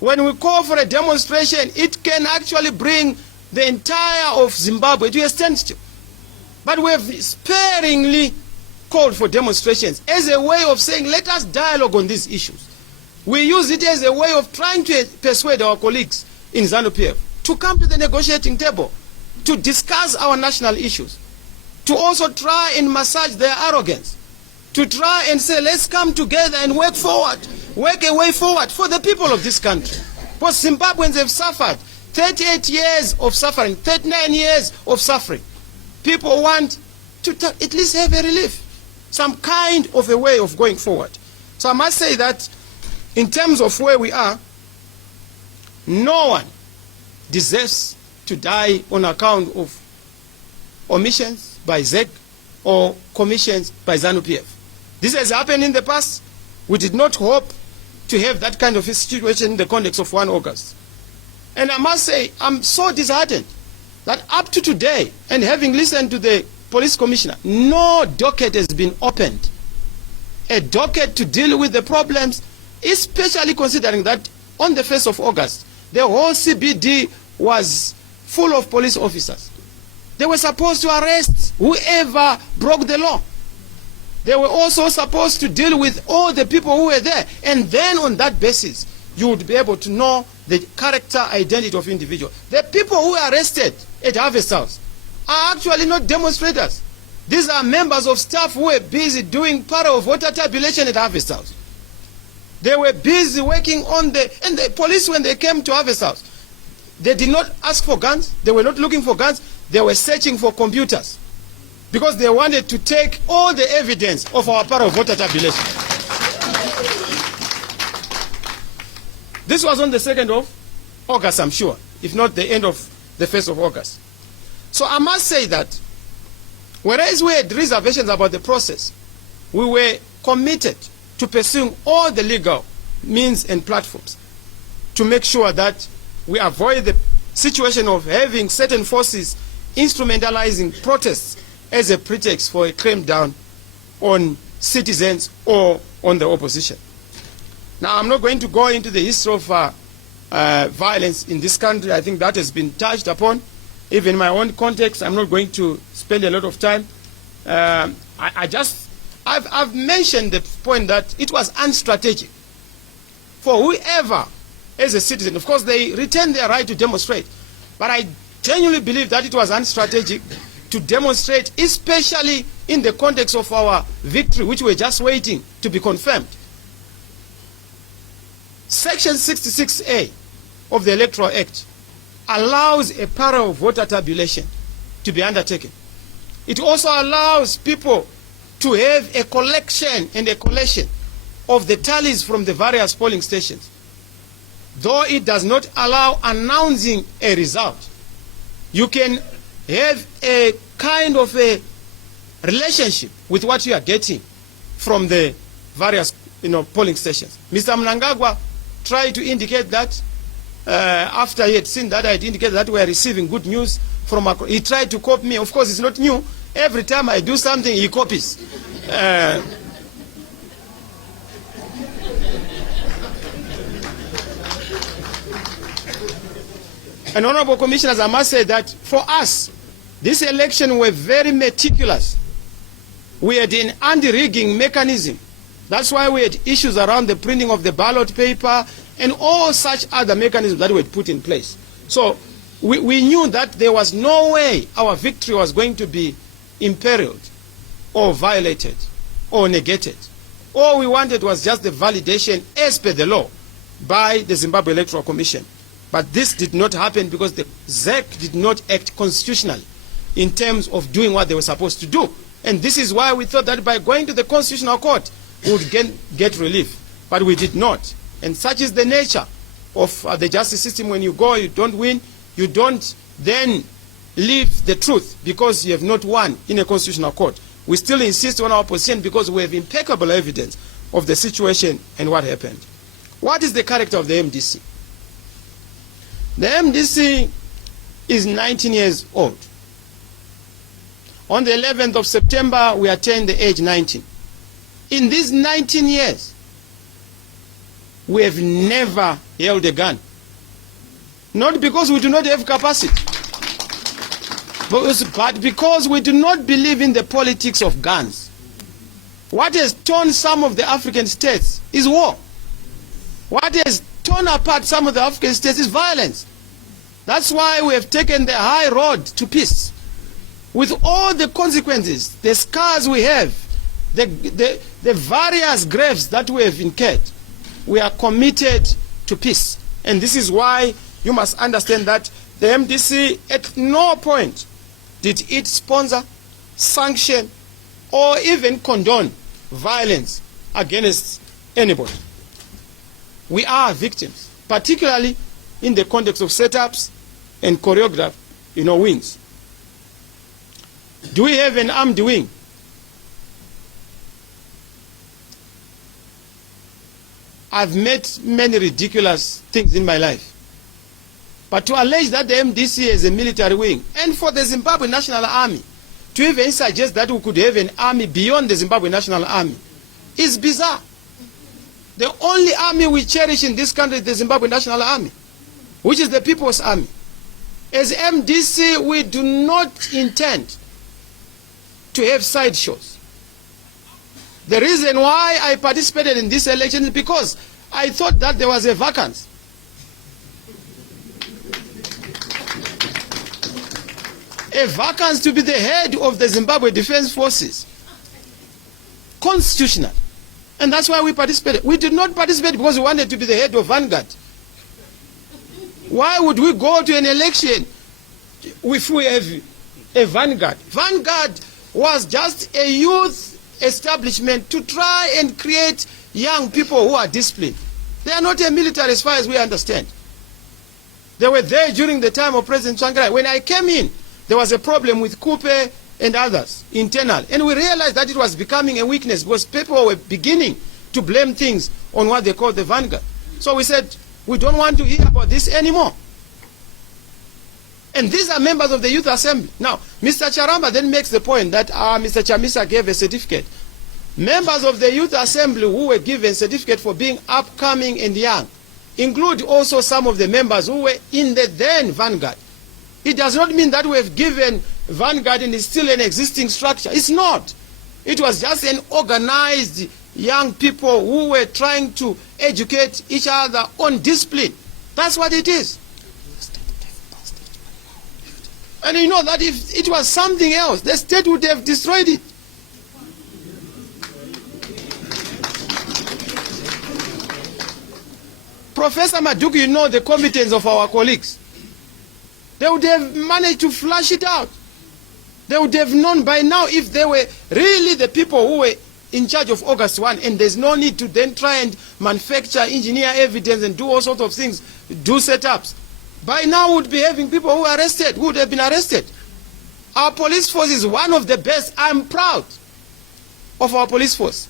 When we call for a demonstration, it can actually bring the entire of Zimbabwe to a standstill. But we have sparingly called for demonstrations as a way of saying, let us dialogue on these issues. We use it as a way of trying to persuade our colleagues in Zanu-Pf to come to the negotiating table, to discuss our national issues, to also try and massage their arrogance, to try and say, let's come together and work forward, work a way forward for the people of this country. Because Zimbabweans have suffered 38 years of suffering, 39 years of suffering. People want to at least have a relief, some kind of a way of going forward. So I must say that in terms of where we are, no one deserves to die on account of omissions by ZEC or commissions by Zanu-Pf. This has happened in the past. We did not hope to have that kind of a situation in the context of 1 August. And I must say, I'm so disheartened that up to today, and having listened to the police commissioner, no docket has been opened. A docket to deal with the problems, especially considering that on the 1st of August, the whole CBD was full of police officers. They were supposed to arrest whoever broke the law. They were also supposed to deal with all the people who were there. And then on that basis, you would be able to know the character, identity of individuals. The people who were arrested at Harvest House are actually not demonstrators. These are members of staff who were busy doing part of voter tabulation at Harvest House. They were busy working on and the police, when they came to Harvest House, they did not ask for guns. They were not looking for guns. They were searching for computers because they wanted to take all the evidence of our part of voter tabulation. This was on the 2nd of August, I'm sure, if not the end of the 1st of August. So I must say that whereas we had reservations about the process, we were committed to pursuing all the legal means and platforms to make sure that we avoid the situation of having certain forces instrumentalizing protests as a pretext for a clampdown on citizens or on the opposition. Now, I'm not going to go into the history of violence in this country. I think that has been touched upon. Even in my own context, I'm not going to spend a lot of time. I've mentioned the point that it was unstrategic for whoever, as a citizen. Of course, they retain their right to demonstrate. But I genuinely believe that it was unstrategic to demonstrate, especially in the context of our victory, which we're just waiting to be confirmed. Section 66A of the Electoral Act allows a parallel voter tabulation to be undertaken. It also allows people to have a collection and a collation of the tallies from the various polling stations, though it does not allow announcing a result. You can have a kind of a relationship with what you are getting from the various polling stations. Mr. Minagawa tried to indicate that after he had seen that I had indicated that we are receiving good news from he tried to copy me. Of course, it's not new. Every time I do something, he copies. And Honorable Commissioners, I must say that for us, this election were very meticulous. We had an anti-rigging mechanism. That's why we had issues around the printing of the ballot paper and all such other mechanisms that were put in place. So we knew that there was no way our victory was going to be imperiled or violated or negated. All we wanted was just the validation as per the law by the Zimbabwe Electoral Commission. But this did not happen because the ZEC did not act constitutionally in terms of doing what they were supposed to do. And this is why we thought that by going to the Constitutional Court, we would get relief. But we did not. And such is the nature of the justice system. When you go, you don't win, you don't then leave the truth because you have not won in a Constitutional Court. We still insist on our position because we have impeccable evidence of the situation and what happened. What is the character of the MDC? The MDC is 19 years old. On the 11th of September, we attained the age 19. In these 19 years, we have never held a gun. Not because we do not have capacity, but because we do not believe in the politics of guns. What has torn some of the African states is war. What has torn apart some of the African states is violence. That's why we have taken the high road to peace. With all the consequences, the scars we have, the various graves that we have incurred, we are committed to peace. And this is why you must understand that the MDC at no point did it sponsor, sanction, or even condone violence against anybody. We are victims, particularly in the context of setups and choreographed, wings. Do we have an armed wing? I've met many ridiculous things in my life. But to allege that the MDC is a military wing, and for the Zimbabwe National Army to even suggest that we could have an army beyond the Zimbabwe National Army is bizarre. The only army we cherish in this country is the Zimbabwe National Army, which is the People's Army. As MDC, we do not intend to have sideshows. The reason why I participated in this election is because I thought that there was a vacancy. A vacancy to be the head of the Zimbabwe Defense Forces. Constitutional. And that's why we participated. We did not participate because we wanted to be the head of Vanguard. Why would we go to an election if we have a Vanguard? Vanguard was just a youth establishment to try and create young people who are disciplined. They are not a military as far as we understand. They were there during the time of President Tsvangirai. When I came in, there was a problem with Kupe and others, internal. And we realized that it was becoming a weakness because people were beginning to blame things on what they call the Vanguard. So we said, we don't want to hear about this anymore. And these are members of the Youth Assembly. Now, Mr. Charamba then makes the point that Mr. Chamisa gave a certificate. Members of the Youth Assembly who were given certificate for being upcoming and young include also some of the members who were in the then Vanguard. It does not mean that we have given Vanguard and it's still an existing structure. It's not. It was just an organized young people who were trying to educate each other on discipline. That's what it is. And you know that if it was something else, the state would have destroyed it. Professor Maduku, you know the competence of our colleagues. They would have managed to flush it out. They would have known by now if they were really the people who were in charge of August 1, and there's no need to then try and manufacture, engineer evidence and do all sorts of things, do setups. By now would be having people who are arrested, who would have been arrested. Our police force is one of the best. I'm proud of our police force.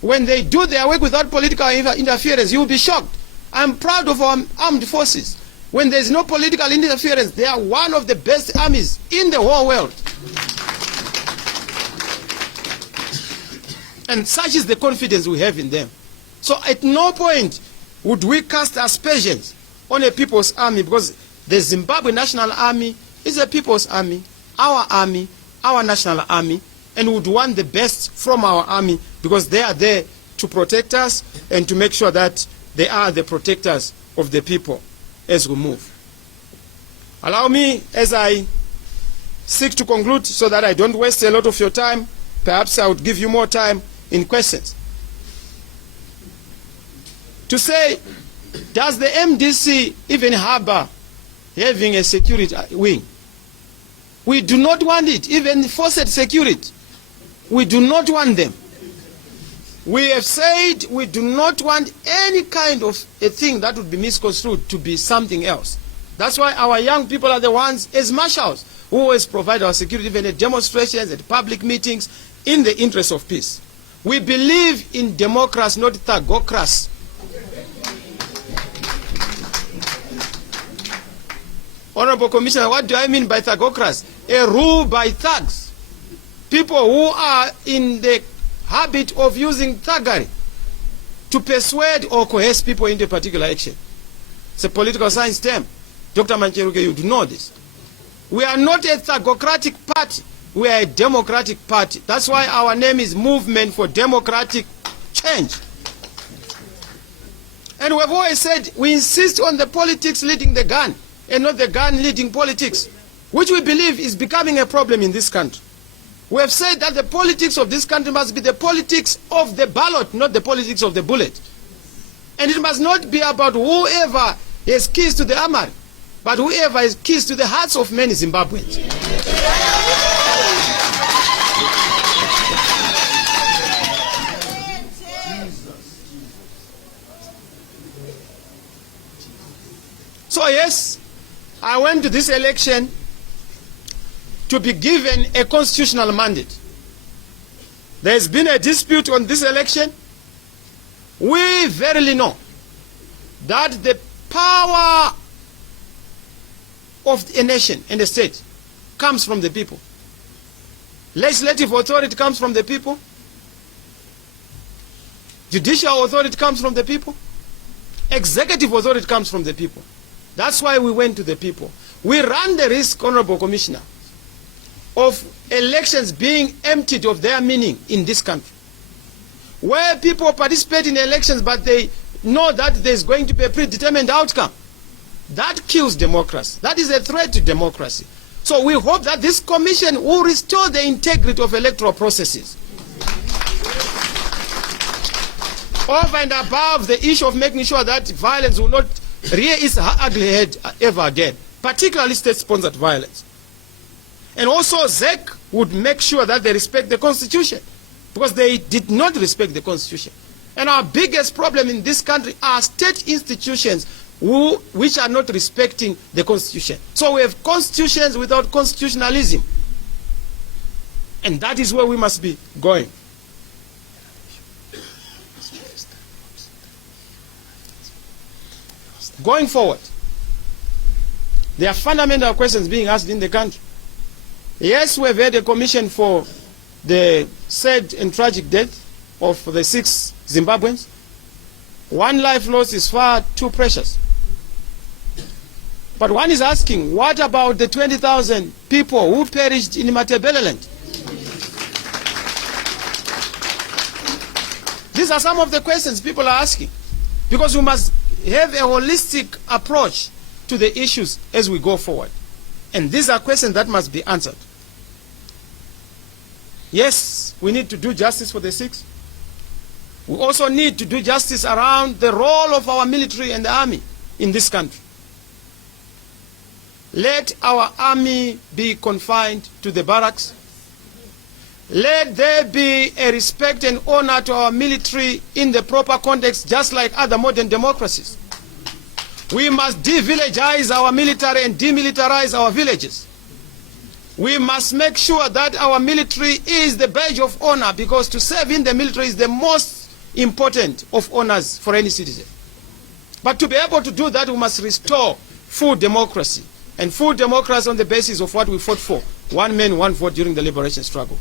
When they do their work without political interference, you will be shocked. I'm proud of our armed forces. When there's no political interference, they are one of the best armies in the whole world. And such is the confidence we have in them. So at no point would we cast aspersions on a people's army, because the Zimbabwe National Army is a people's army, our national army, and would want the best from our army because they are there to protect us and to make sure that they are the protectors of the people as we move. Allow me, as I seek to conclude so that I don't waste a lot of your time, perhaps I would give you more time in questions, to say, does the MDC even harbor having a security wing? We do not want it, even forced security. We do not want them. We have said we do not want any kind of a thing that would be misconstrued to be something else. That's why our young people are the ones, as marshals, who always provide our security, even at demonstrations, at public meetings, in the interest of peace. We believe in democracy, not thugocracy. Honorable Commissioner, what do I mean by thugocracy? A rule by thugs. People who are in the habit of using thuggery to persuade or coerce people into a particular action. It's a political science term. Dr. Mancheruke, you do know this. We are not a thagocratic party. We are a democratic party. That's why our name is Movement for Democratic Change. And we've always said we insist on the politics leading the gun and not the gun leading politics, which we believe is becoming a problem in this country. We have said that the politics of this country must be the politics of the ballot, not the politics of the bullet. And it must not be about whoever has keys to the armory, but whoever has keys to the hearts of many Zimbabweans. So yes, I went to this election to be given a constitutional mandate. There has been a dispute on this election. We verily know that the power of a nation and a state comes from the people. Legislative authority comes from the people. Judicial authority comes from the people. Executive authority comes from the people. That's why we went to the people. We run the risk, Honorable Commissioner, of elections being emptied of their meaning in this country, where people participate in elections but they know that there's going to be a predetermined outcome. That kills democracy. That is a threat to democracy. So we hope that this commission will restore the integrity of electoral processes. Over and above the issue of making sure that violence will not rear its ugly head ever again, particularly state-sponsored violence. And also ZEC would make sure that they respect the Constitution, because they did not respect the Constitution. And our biggest problem in this country are state institutions which are not respecting the Constitution. So we have constitutions without constitutionalism. And that is where we must be going. Going forward, there are fundamental questions being asked in the country. Yes, we have had a commission for the sad and tragic death of the 6 Zimbabweans. One life lost is far too precious. But one is asking, what about the 20,000 people who perished in Matabeleland? These are some of the questions people are asking, because we must have a holistic approach to the issues as we go forward. And these are questions that must be answered. Yes, we need to do justice for the 6. We also need to do justice around the role of our military and the army in this country. Let our army be confined to the barracks. Let there be a respect and honor to our military in the proper context, just like other modern democracies. We must de-villagize our military and demilitarize our villages. We must make sure that our military is the badge of honor, because to serve in the military is the most important of honors for any citizen. But to be able to do that, we must restore full democracy, and full democracy on the basis of what we fought for: one man, one vote during the liberation struggle.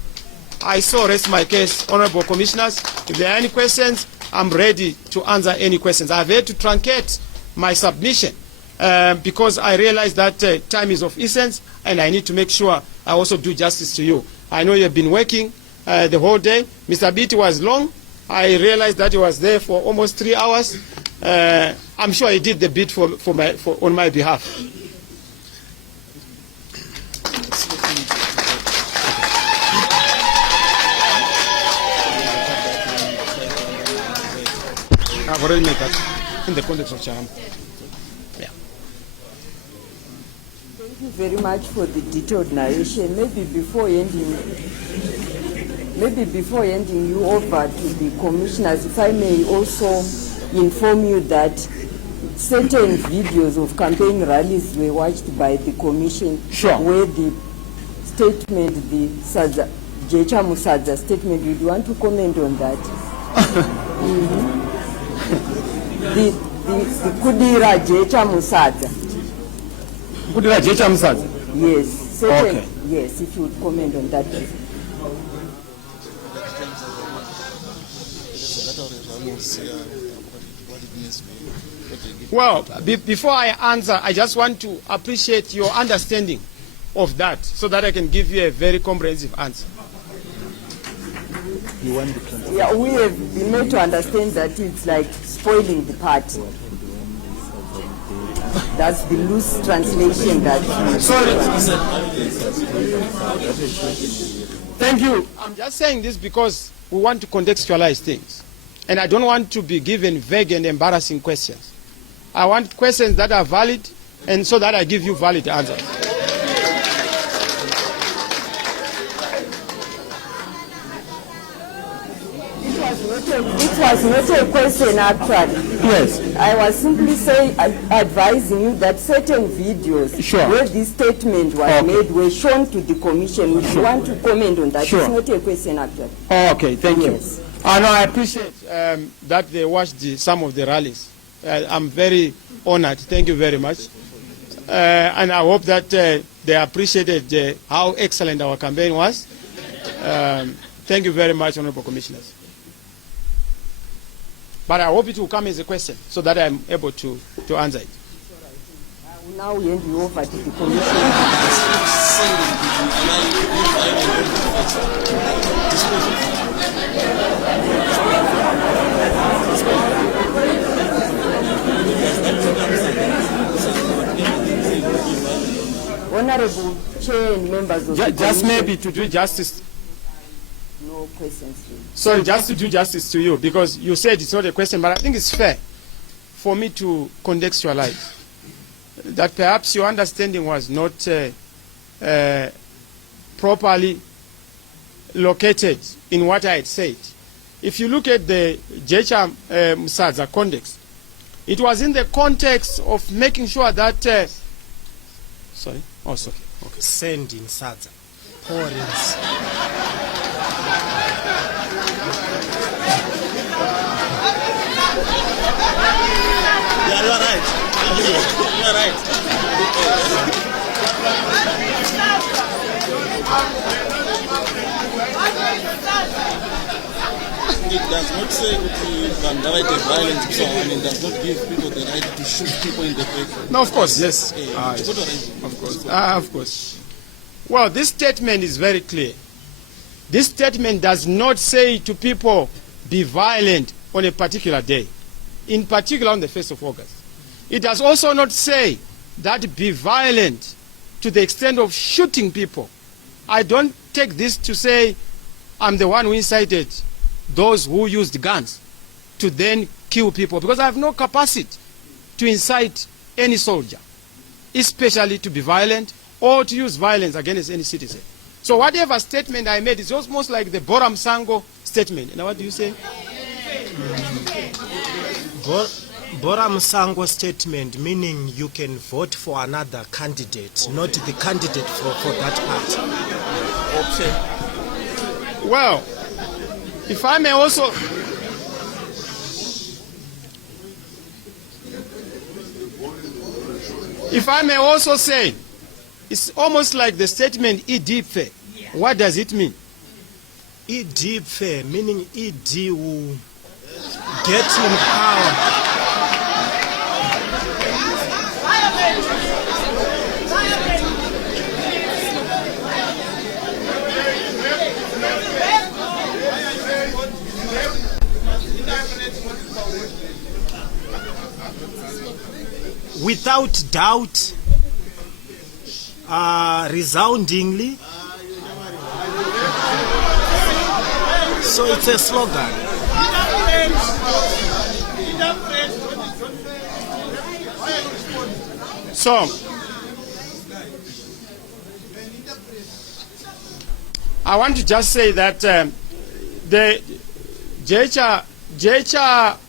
I so rest my case, Honorable Commissioners. If there are any questions, I'm ready to answer any questions. I've had to truncate my submission because I realize that time is of essence, and I need to make sure I also do justice to you. I know you've been working the whole day. Mr. Beatty was long. I realized that he was there for almost 3 hours. I'm sure he did the bit on my behalf. I've already made that in the context of Charam. Yeah. Thank you very much for the detailed narration. Maybe before handing you over to the commissioners, if I may also inform you that certain videos of campaign rallies were watched by the commission, sure, where the statement, the Jecha Musadza statement, would you want to comment on that? Mm-hmm. The Kudira Jecha Musadza. Kudira Jecha Musadza? Yes. Certain, okay. Yes, if you would comment on that. Well, before I answer, I just want to appreciate your understanding of that so that I can give you a very comprehensive answer. Yeah, we have been made to understand that it's like spoiling the party. That's the loose translation that. Sorry. Thank you. I'm just saying this because we want to contextualize things. And I don't want to be given vague and embarrassing questions. I want questions that are valid, and so that I give you valid answers. It was not a question, actually. Yes. I was simply advising you that certain videos where this statement was made were shown to the commission. Would you want to comment on that? It's not a question, actually. Oh, okay, thank you. Yes. No, I appreciate that they watched some of the rallies. I'm very honored. Thank you very much. And I hope that they appreciated how excellent our campaign was. Thank you very much, Honorable Commissioners. But I hope it will come as a question so that I'm able to answer it. I will now hand you over to the commission. Honorable Chair and members of the Just commission. maybe to do justice. No questions. Sorry, just to do justice to you, because you said it's not a question, but I think it's fair for me to contextualize that perhaps your understanding was not properly located in what I had said. If you look at the Jecha Musadza context, it was in the context of making sure that sorry? Oh, sorry. Okay. Send in Sadza. Pourings. Yeah, you are right. You are right. It does not say that violence and so on, and does not give people the right to shoot people in the face. No, of course, yes. Of course. Of course. Well, this statement is very clear. This statement does not say to people, be violent on a particular day, in particular on the 1st of August. It does also not say that be violent to the extent of shooting people. I don't take this to say I'm the one who incited those who used guns to then kill people, because I have no capacity to incite any soldier, especially to be violent or to use violence against any citizen. So whatever statement I made is almost like the Bora Msango statement. And what do you say? Bora Msango statement, meaning you can vote for another candidate, not the candidate for that party. Okay. Well, if I may also... If I may also say, it's almost like the statement Zzimstoness. What does it mean? Zzimstoness, meaning ED will get in power. Without doubt, resoundingly. So it's a slogan. So, I want to just say that the Jecha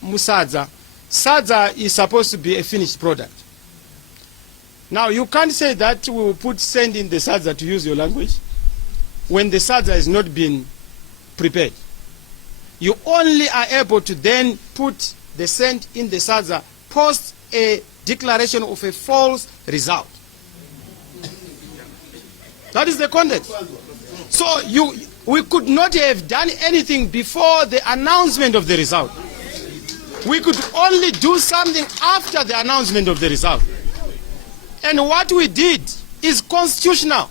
Musadza, Sadza is supposed to be a finished product. Now, you can't say that we will put sand in the Sadza, to use your language, when the Sadza has not been prepared. You only are able to then put the sand in the Sadza post a declaration of a false result. That is the context. So we could not have done anything before the announcement of the result. We could only do something after the announcement of the result. And what we did is constitutional.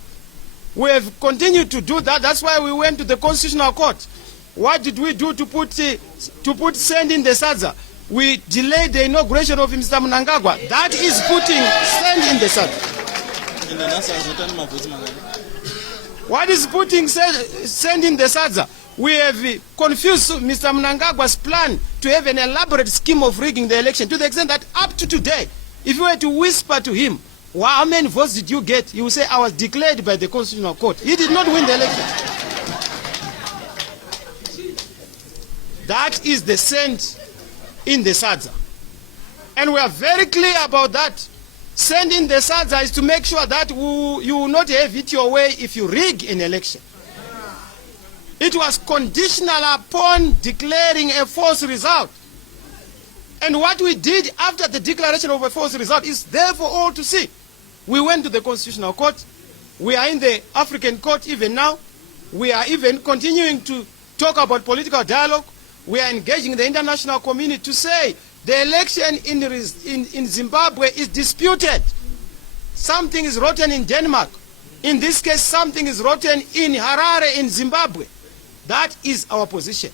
We have continued to do that. That's why we went to the Constitutional Court. What did we do to put sand in the Sadza? We delayed the inauguration of Mr. Minagawa. That is putting sand in the Sadza. What is putting sand in the Sadza? We have confused Mr. Minagawa's plan to have an elaborate scheme of rigging the election, to the extent that up to today, if you were to whisper to him, well, how many votes did you get? He will say, I was declared by the Constitutional Court. He did not win the election. That is the sand in the Sadza. And we are very clear about that. Sand in the Sadza is to make sure that you will not have it your way if you rig an election. It was conditional upon declaring a false result. And what we did after the declaration of a false result is there for all to see. We went to the Constitutional Court. We are in the African Court even now. We are even continuing to talk about political dialogue. We are engaging the international community to say the election in Zimbabwe is disputed. Something is rotten in Denmark. In this case, something is rotten in Harare in Zimbabwe. That is our position.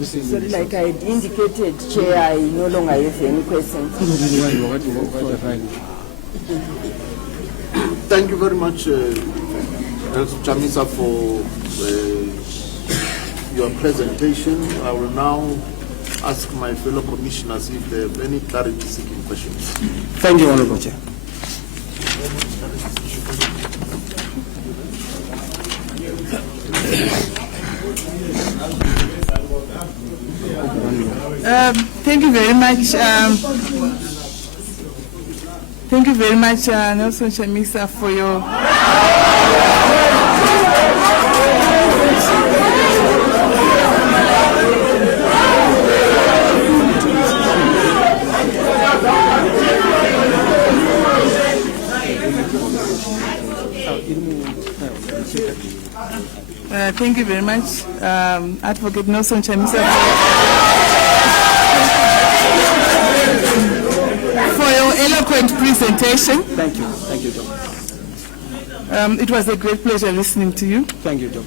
Sorry, like I had indicated, Chair, I no longer have any questions. Thank you very much, Chamisa, for your presentation. I will now ask my fellow commissioners if they have any clarity-seeking questions. Thank you, Honorable Chair. Thank you very much. Thank you very much, Nelson Chamisa, for your thank you very much, Advocate Nelson Chamisa, for your eloquent presentation. Thank you. Thank you, John. It was a great pleasure listening to you. Thank you, John.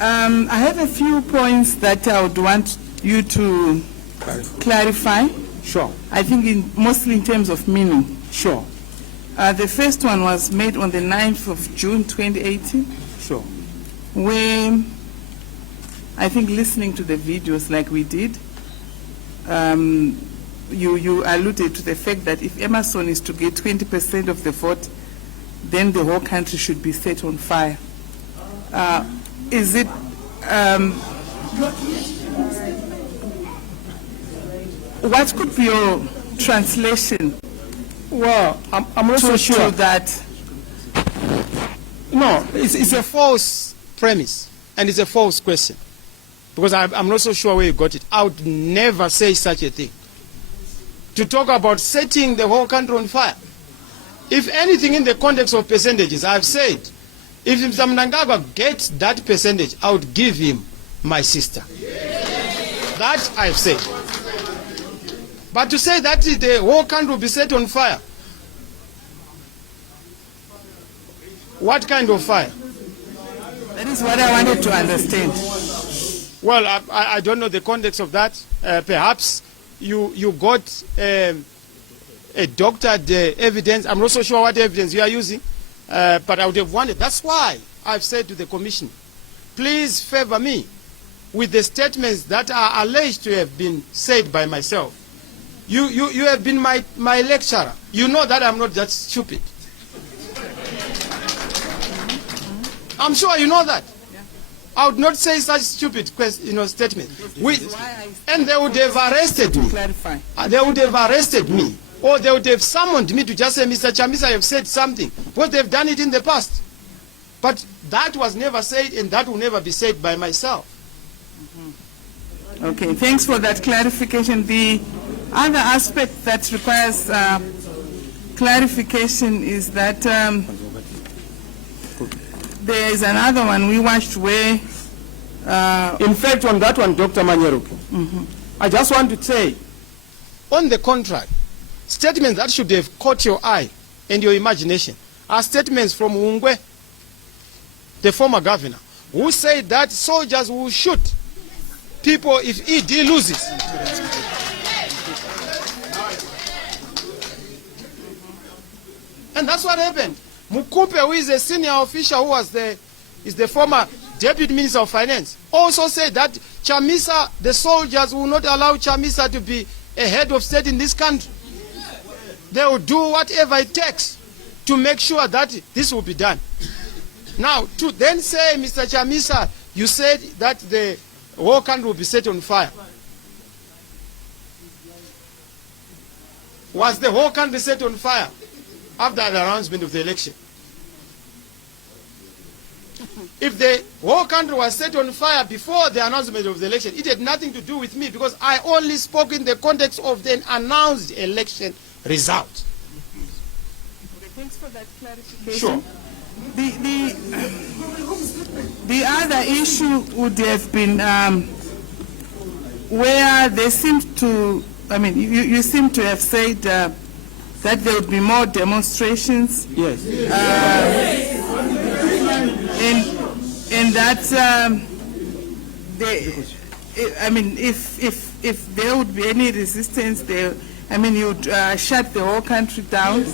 I have a few points that I would want you to clarify. Sure. I think mostly in terms of meaning. Sure. The first one was made on the 9th of June 2018. Sure. Where I think listening to the videos like we did, you alluded to the fact that if Emerson is to get 20% of the vote, then the whole country should be set on fire. Is it what could be your translation? Well, I'm not so sure that. No, it's a false premise, and it's a false question, because I'm not so sure where you got it. I would never say such a thing. To talk about setting the whole country on fire. If anything, in the context of percentages, I've said, if Mr. Minagawa gets that percentage, I would give him my sister. That I've said. But to say that the whole country will be set on fire, what kind of fire? That is what I wanted to understand. Well, I don't know the context of that. Perhaps you got a doctored evidence. I'm not so sure what evidence you are using, but I would have wanted. That's why I've said to the Commission, please favor me with the statements that are alleged to have been said by myself. You have been my lecturer. You know that I'm not that stupid. I'm sure you know that. Yeah. I would not say such stupid statement. And they would have arrested me. They would have arrested me. Or they would have summoned me to just say, Mr. Chamisa, you have said something. Because they've done it in the past. But that was never said, and that will never be said by myself. Okay, thanks for that clarification. The other aspect that requires clarification is that there is another one we watched where In fact, on that one, Dr. Manyeruke, I just want to say, on the contrary, statements that should have caught your eye and your imagination are statements from Ungwe, the former governor, who said that soldiers will shoot people if ED loses. And that's what happened. Mukupe, who is a senior official who is the former Deputy Minister of Finance, also said that Chamisa, the soldiers will not allow Chamisa to be a head of state in this country. They will do whatever it takes to make sure that this will be done. Now, to then say, Mr. Chamisa, you said that the whole country will be set on fire. Was the whole country set on fire after the announcement of the election? If the whole country was set on fire before the announcement of the election, it had nothing to do with me, because I only spoke in the context of the announced election result. Okay, thanks for that clarification. Sure. The other issue would have been where they seem to, I mean, you seem to have said that there would be more demonstrations. Yes. And that I mean, if there would be any resistance, you'd shut the whole country down.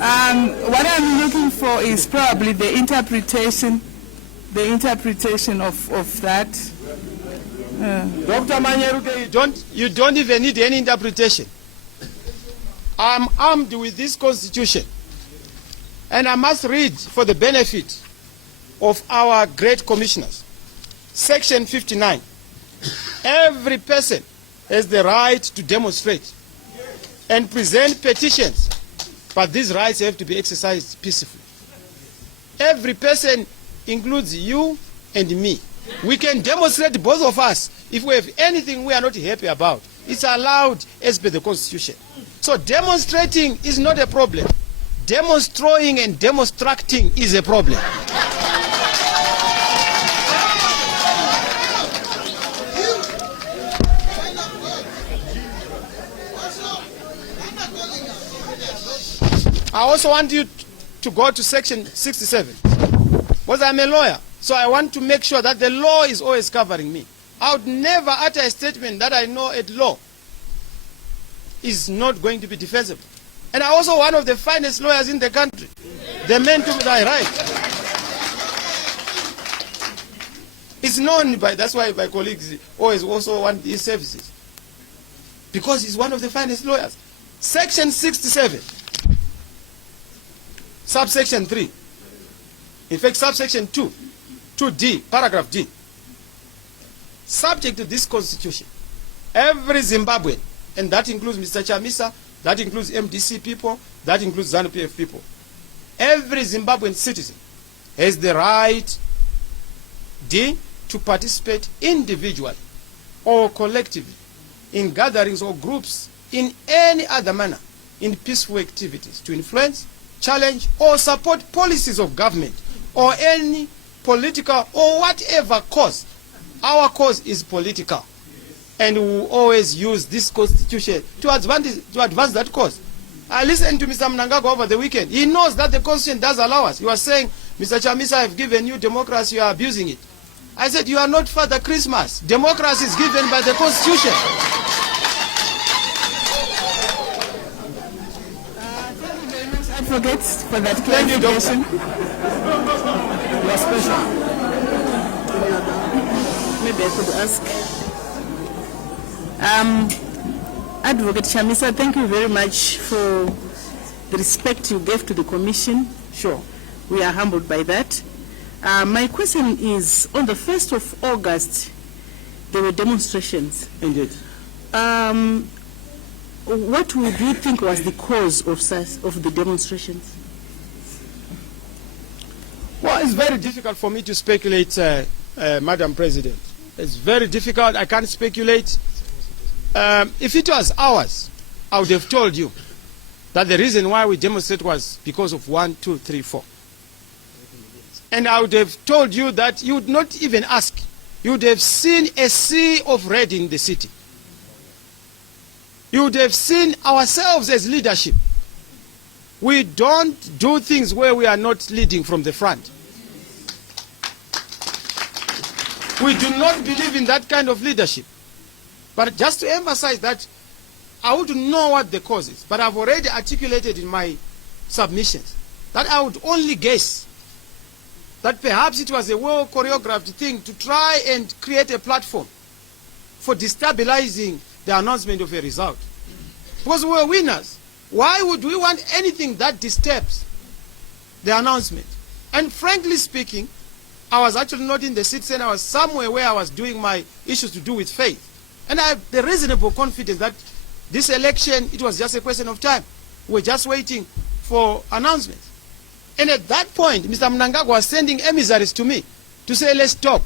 What I'm looking for is probably the interpretation of that. Dr. Manyeruke, you don't even need any interpretation. I'm armed with this constitution, and I must read for the benefit of our great commissioners. Section 59. Every person has the right to demonstrate and present petitions, but these rights have to be exercised peacefully. Every person includes you and me. We can demonstrate, both of us, if we have anything we are not happy about. It's allowed as per the Constitution. So demonstrating is not a problem. Demonstrating and demonstrating is a problem. I also want you to go to section 67. Because I'm a lawyer, so I want to make sure that the law is always covering me. I would never utter a statement that I know at law is not going to be defensible. And I'm also one of the finest lawyers in the country. The man to my right. It's known by, that's why my colleagues always also want his services. Because he's one of the finest lawyers. Section 67. Subsection 3. In fact, subsection 2, 2D, paragraph D. Subject to this constitution, every Zimbabwean, and that includes Mr. Chamisa, that includes MDC people, that includes Zanu-Pf people, every Zimbabwean citizen has the right, D, to participate individually or collectively in gatherings or groups in any other manner in peaceful activities to influence, challenge, or support policies of government or any political or whatever cause. Our cause is political, and we will always use this constitution to advance that cause. I listened to Mr. Minagawa over the weekend. He knows that the constitution does allow us. You are saying, Mr. Chamisa, I've given you democracy, you are abusing it. I said, you are not Father Christmas. Democracy is given by the constitution. Advocate, for that clarification. You are special. Maybe I could ask. Advocate Chamisa, thank you very much for the respect you gave to the Commission. Sure. We are humbled by that. My question is, on the 1st of August, there were demonstrations. Indeed. What would you think was the cause of the demonstrations? Well, it's very difficult for me to speculate, Madam President. It's very difficult. I can't speculate. If it was ours, I would have told you that the reason why we demonstrate was because of 1, 2, 3, 4. And I would have told you that you would not even ask. You would have seen a sea of red in the city. You would have seen ourselves as leadership. We don't do things where we are not leading from the front. We do not believe in that kind of leadership. But just to emphasize that, I would know what the cause is. But I've already articulated in my submissions that I would only guess that perhaps it was a well-choreographed thing to try and create a platform for destabilizing the announcement of a result. Because we were winners. Why would we want anything that disturbs the announcement? And frankly speaking, I was actually not in the city, and I was somewhere where I was doing my issues to do with faith. And I have the reasonable confidence that this election, it was just a question of time. We were just waiting for announcements. And at that point, Mr. Minagawa was sending emissaries to me to say, let's talk.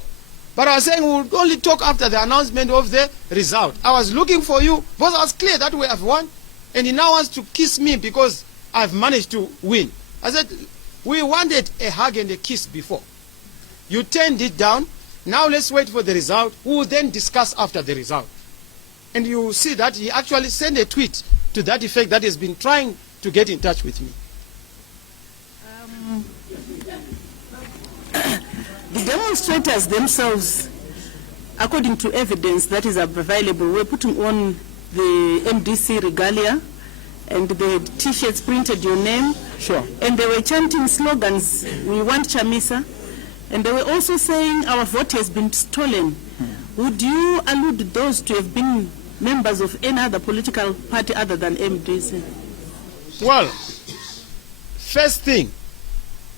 But I was saying we would only talk after the announcement of the result. I was looking for you because I was clear that we have won. And he now wants to kiss me because I've managed to win. I said, we wanted a hug and a kiss before. You turned it down. Now let's wait for the result. We will then discuss after the result. And you will see that he actually sent a tweet to that effect that he has been trying to get in touch with me. The demonstrators themselves, according to evidence that is available, were putting on the MDC regalia, and they had T-shirts printed your name. Sure. And they were chanting slogans, we want Chamisa. And they were also saying our vote has been stolen. Would you allude those to have been members of any other political party other than MDC? Well, first thing,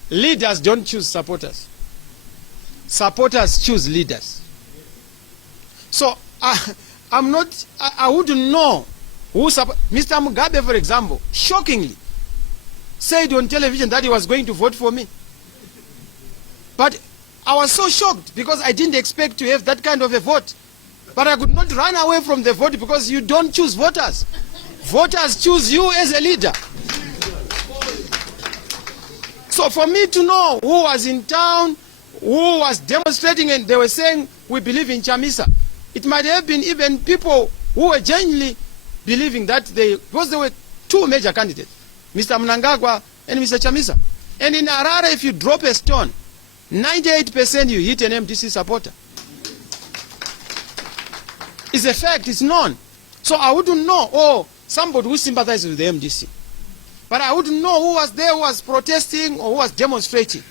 leaders don't choose supporters. Supporters choose leaders. So I wouldn't know who support. Mr. Mugabe, for example, shockingly said on television that he was going to vote for me. But I was so shocked because I didn't expect to have that kind of a vote. But I could not run away from the vote because you don't choose voters. Voters choose you as a leader. So for me to know who was in town, who was demonstrating, and they were saying, we believe in Chamisa, it might have been even people who were genuinely believing that because there were two major candidates, Mr. Minagawa and Mr. Chamisa. And in Harare, if you drop a stone, 98% you hit an MDC supporter. It's a fact, it's known. So I wouldn't know, somebody who sympathizes with the MDC. But I wouldn't know who was there, who was protesting or who was demonstrating.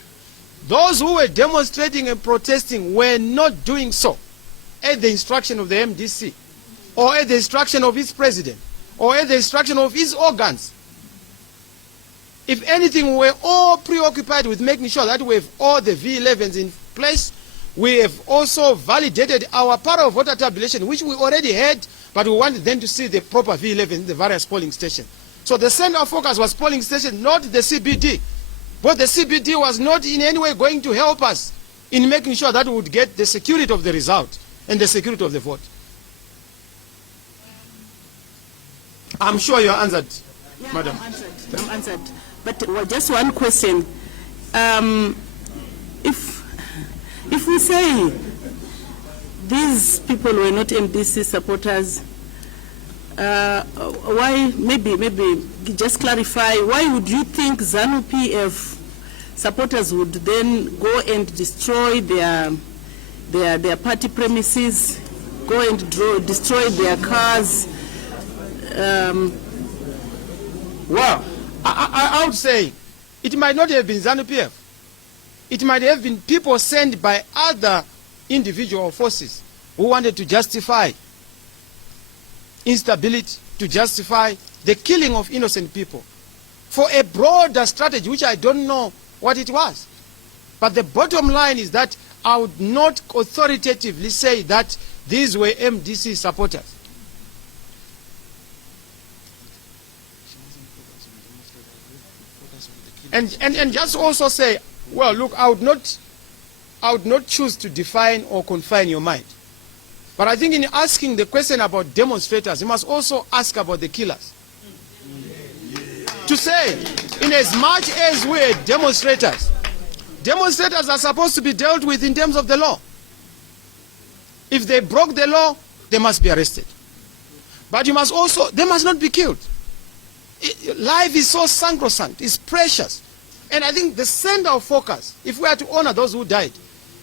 Those who were demonstrating and protesting were not doing so at the instruction of the MDC, or at the instruction of his president, or at the instruction of his organs. If anything, we're all preoccupied with making sure that we have all the V11s in place. We have also validated our parallel voter tabulation, which we already had, but we wanted them to see the proper V11 in the various polling stations. So the center of focus was polling station, not the CBD. But the CBD was not in any way going to help us in making sure that we would get the security of the result and the security of the vote. I'm sure you answered, Yeah, Madam. I'm answered. But just one question. If we say these people were not MDC supporters, why, maybe just clarify, why would you think Zanu-Pf supporters would then go and destroy their party premises, go and destroy their cars? Well, I would say it might not have been Zanu-Pf. It might have been people sent by other individual forces who wanted to justify instability, to justify the killing of innocent people for a broader strategy, which I don't know what it was. But the bottom line is that I would not authoritatively say that these were MDC supporters. And just also say, well, look, I would not choose to define or confine your mind. But I think in asking the question about demonstrators, you must also ask about the killers. To say, in as much as we're demonstrators, demonstrators are supposed to be dealt with in terms of the law. If they broke the law, they must be arrested. But you must also, they must not be killed. Life is so sacrosanct, it's precious. And I think the center of focus, if we are to honor those who died,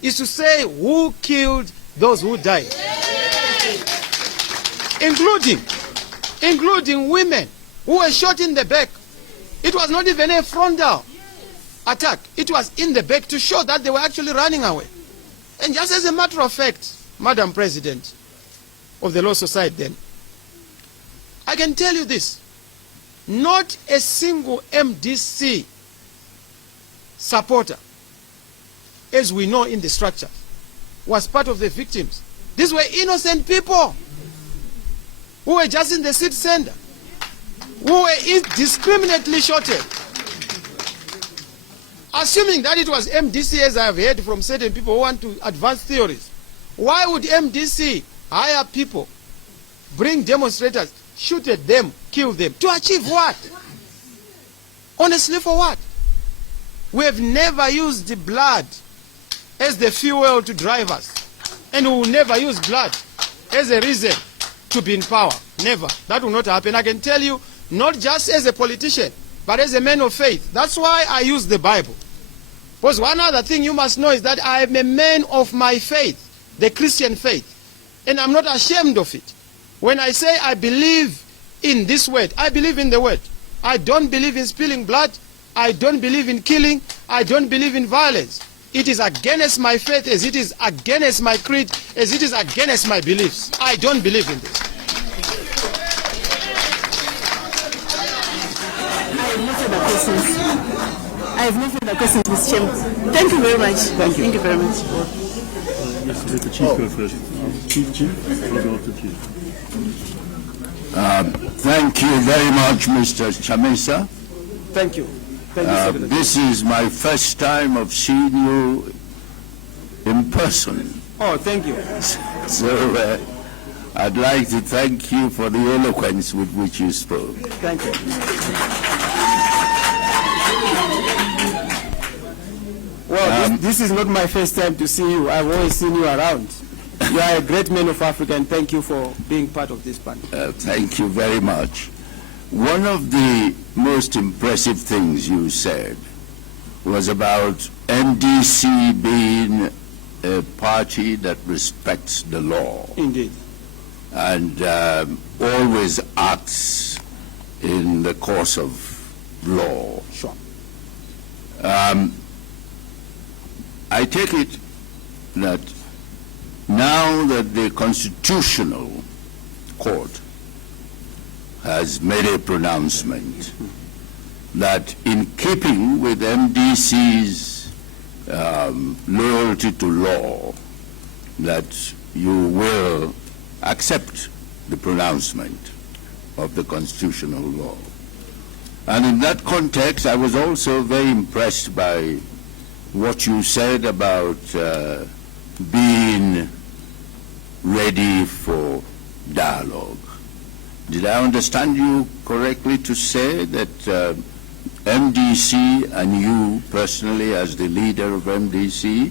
is to say who killed those who died. Including women who were shot in the back. It was not even a frontal attack. It was in the back to show that they were actually running away. And just as a matter of fact, Madam President of the Law Society then, I can tell you this, not a single MDC supporter, as we know in the structure, was part of the victims. These were innocent people who were just in the city center, who were indiscriminately shot at. Assuming that it was MDC, as I have heard from certain people who want to advance theories, why would MDC hire people, bring demonstrators, shoot at them, kill them? To achieve what? Honestly, for what? We have never used the blood as the fuel to drive us. And we will never use blood as a reason to be in power. Never. That will not happen. I can tell you, not just as a politician, but as a man of faith. That's why I use the Bible. Because one other thing you must know is that I am a man of my faith, the Christian faith. And I'm not ashamed of it. When I say I believe in this word, I believe in the word. I don't believe in spilling blood. I don't believe in killing. I don't believe in violence. It is against my faith as it is against my creed, as it is against my beliefs. I don't believe in this. I have no further questions, Mr. Chairman. Thank you very much. Thank you. Thank you very much. Yes, let the Chief go first. Chief, we'll go to Chief. Thank you very much, Mr. Chamisa. Thank you. Thank you, Secretary. This is my first time of seeing you in person. Oh, thank you. So I'd like to thank you for the eloquence with which you spoke. Thank you. Well, this is not my first time to see you. I've always seen you around. You are a great man of Africa, and thank you for being part of this panel. Thank you very much. One of the most impressive things you said was about MDC being a party that respects the law. Indeed. And always acts in the course of law. Sure. I take it that now that the Constitutional Court has made a pronouncement that in keeping with MDC's loyalty to law, that you will accept the pronouncement of the constitutional law. And in that context, I was also very impressed by what you said about being ready for dialogue. Did I understand you correctly to say that MDC and you personally as the leader of MDC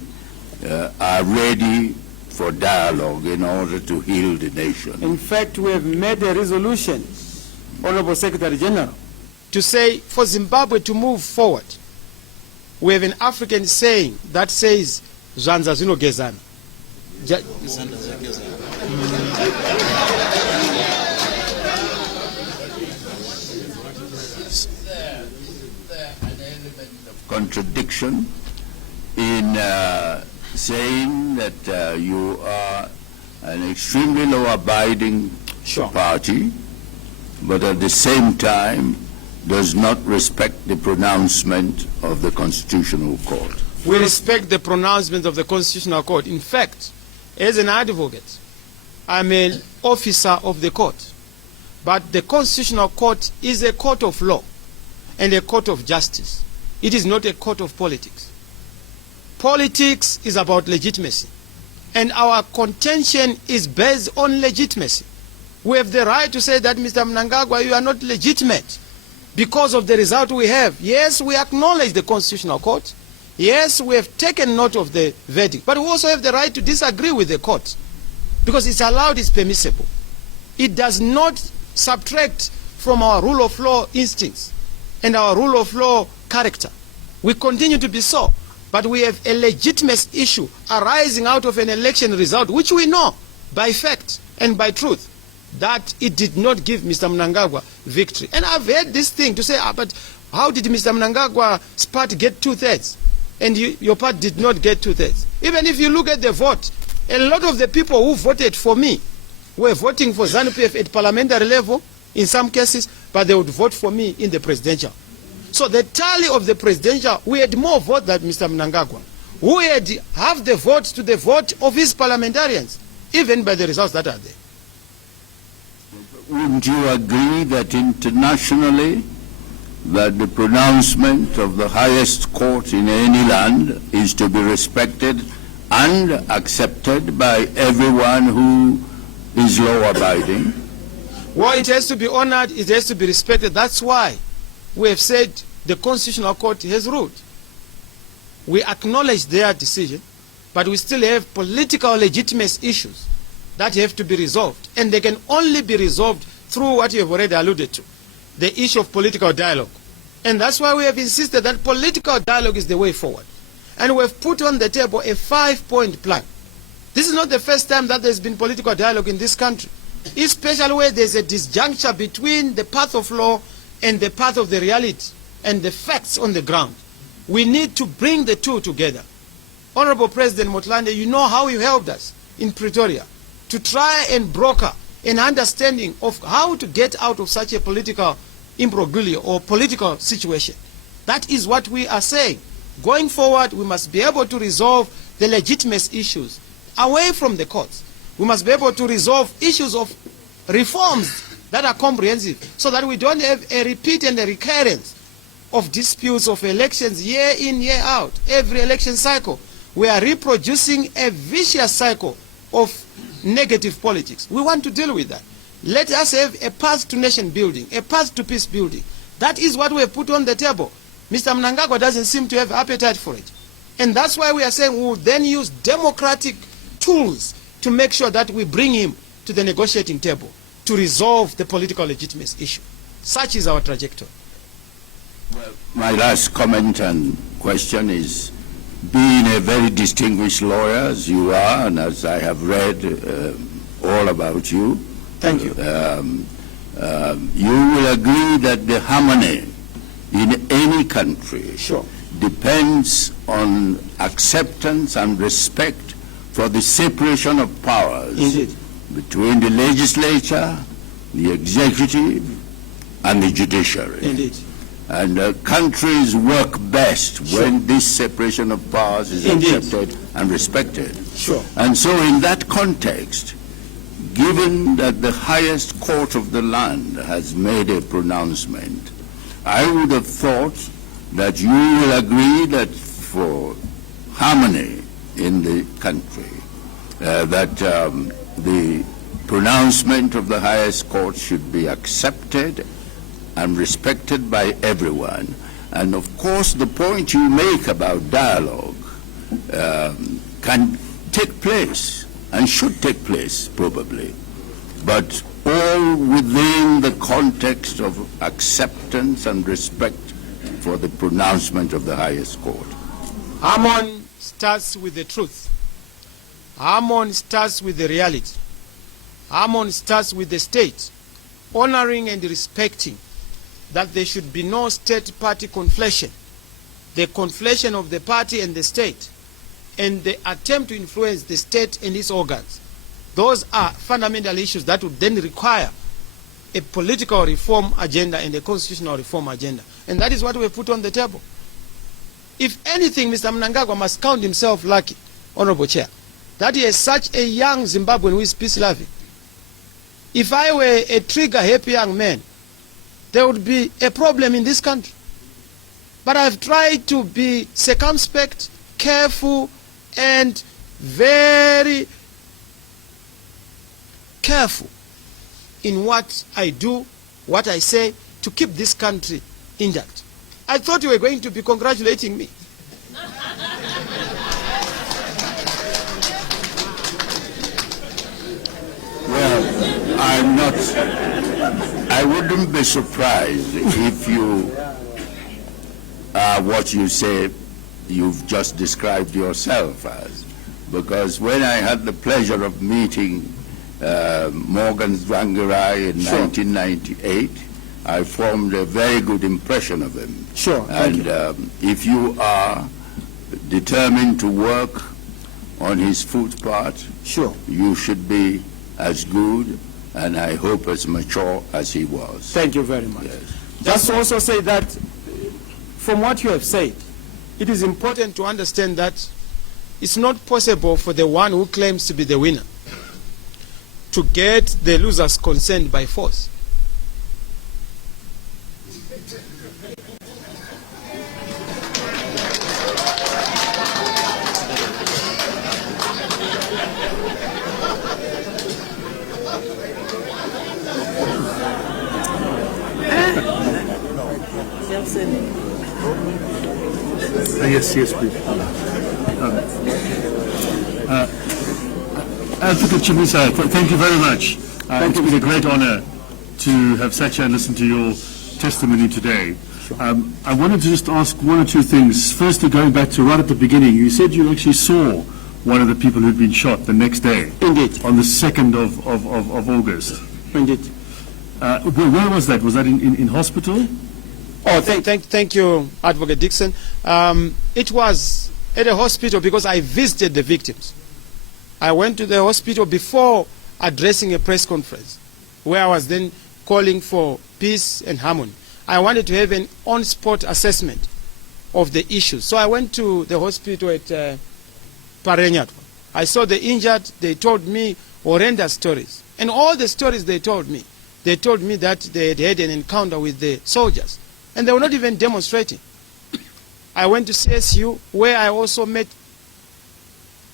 are ready for dialogue in order to heal the nation? In fact, we have made a resolution, Honorable Secretary General, to say for Zimbabwe to move forward. We have an African saying that says, Zvanza zinogezana. Contradiction in saying that you are an extremely law-abiding party, but at the same time does not respect the pronouncement of the Constitutional Court. We respect the pronouncement of the Constitutional Court. In fact, as an advocate, I'm an officer of the court. But the Constitutional Court is a court of law and a court of justice. It is not a court of politics. Politics is about legitimacy. And our contention is based on legitimacy. We have the right to say that, Mr. Mnangagwa, you are not legitimate because of the result we have. Yes, we acknowledge the Constitutional Court. Yes, we have taken note of the verdict. But we also have the right to disagree with the court because it's allowed, it's permissible. It does not subtract from our rule of law instincts and our rule of law character. We continue to be so. But we have a legitimate issue arising out of an election result, which we know by fact and by truth that it did not give Mr. Mnangagwa victory. And I've heard this thing to say, but how did Mr. Mnangagwa's party get 2/3 and your party did not get 2/3? Even if you look at the vote, a lot of the people who voted for me were voting for Zanu-Pf at parliamentary level in some cases, but they would vote for me in the presidential. So the tally of the presidential, we had more votes than Mr. Mnangagwa, who had half the votes to the vote of his parliamentarians, even by the results that are there. Wouldn't you agree that internationally, that the pronouncement of the highest court in any land is to be respected and accepted by everyone who is law-abiding? Well, it has to be honored, it has to be respected. That's why we have said the Constitutional Court has ruled. We acknowledge their decision, but we still have political legitimate issues that have to be resolved. And they can only be resolved through what you have already alluded to, the issue of political dialogue. And that's why we have insisted that political dialogue is the way forward. And we have put on the table a 5-point plan. This is not the first time that there's been political dialogue in this country, especially where there's a disjuncture between the path of law and the path of the reality and the facts on the ground. We need to bring the two together. Honorable President Motlanthe'you, you know how you helped us in Pretoria to try and broker an understanding of how to get out of such a political imbroglio or political situation. That is what we are saying. Going forward, we must be able to resolve the legitimate issues away from the courts. We must be able to resolve issues of reforms that are comprehensive so that we don't have a repeat and a recurrence of disputes of elections year in, year out. Every election cycle, we are reproducing a vicious cycle of negative politics. We want to deal with that. Let us have a path to nation building, a path to peace building. That is what we have put on the table. Mr. Mnangagwa doesn't seem to have appetite for it. And that's why we are saying we will then use democratic tools to make sure that we bring him to the negotiating table to resolve the political legitimacy issue. Such is our trajectory. Well, my last comment and question is, being a very distinguished lawyer as you are, and as I have read all about you, thank you. You will agree that the harmony in any country depends on acceptance and respect for the separation of powers between the legislature, the executive, and the judiciary. Indeed. And countries work best when this separation of powers is accepted and respected. And so in that context, given that the highest court of the land has made a pronouncement, I would have thought that you will agree that for harmony in the country, that the pronouncement of the highest court should be accepted and respected by everyone. And of course, the point you make about dialogue can take place and should take place probably, but all within the context of acceptance and respect for the pronouncement of the highest court. Harmony starts with the truth. Harmony starts with the reality. Harmony starts with the state, honoring and respecting that there should be no state-party conflation, the conflation of the party and the state, and the attempt to influence the state and its organs. Those are fundamental issues that would then require a political reform agenda and a constitutional reform agenda. And that is what we have put on the table. If anything, Mr. Mnangagwa must count himself lucky, Honorable Chair, that he is such a young Zimbabwean who is peace-loving. If I were a trigger-happy young man, there would be a problem in this country. But I've tried to be circumspect, careful, and very careful in what I do, what I say, to keep this country intact. I thought you were going to be congratulating me. Well, I'm not, I wouldn't be surprised if you are what you say you've just described yourself as. Because when I had the pleasure of meeting Morgan Tsvangirai in 1998, I formed a very good impression of him. Sure, and if you are determined to work on his footpath, sure, you should be as good and I hope as mature as he was. Thank you very much. Yes. Just to also say that from what you have said, it is important to understand that it's not possible for the one who claims to be the winner to get the losers' consent by force. Yes, please. Advocate Chamisa, thank you very much. It's been a great honor to have sat here and listened to your testimony today. I wanted to just ask one or two things. Firstly, going back to right at the beginning, you said you actually saw one of the people who'd been shot the next day. Indeed. On the 2nd of August. Indeed. Where was that? Was that in hospital? Oh, thank you, Advocate Dixon. It was at a hospital because I visited the victims. I went to the hospital before addressing a press conference where I was then calling for peace and harmony. I wanted to have an on-spot assessment of the issues. So I went to the hospital at Parenyatwa. I saw the injured. They told me horrendous stories. And all the stories they told me that they had an encounter with the soldiers. And they were not even demonstrating. I went to CSU where I also met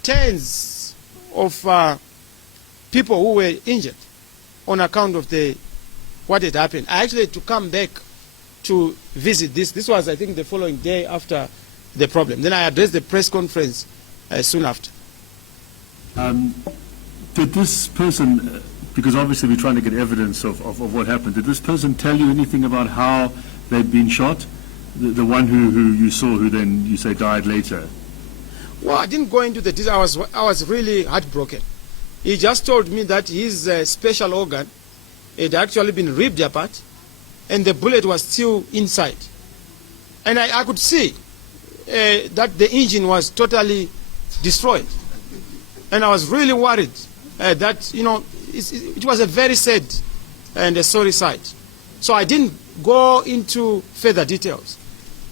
tens of people who were injured on account of what had happened. I actually had to come back to visit this. This was, I think, the following day after the problem. Then I addressed the press conference soon after. Did this person, because obviously we're trying to get evidence of what happened, did this person tell you anything about how they'd been shot? The one who you saw, who then you say died later? Well, I didn't go into the details. I was really heartbroken. He just told me that his special organ had actually been ripped apart and the bullet was still inside. And I could see that the engine was totally destroyed. And I was really worried that, you know, it was a very sad and a sorry sight. So I didn't go into further details,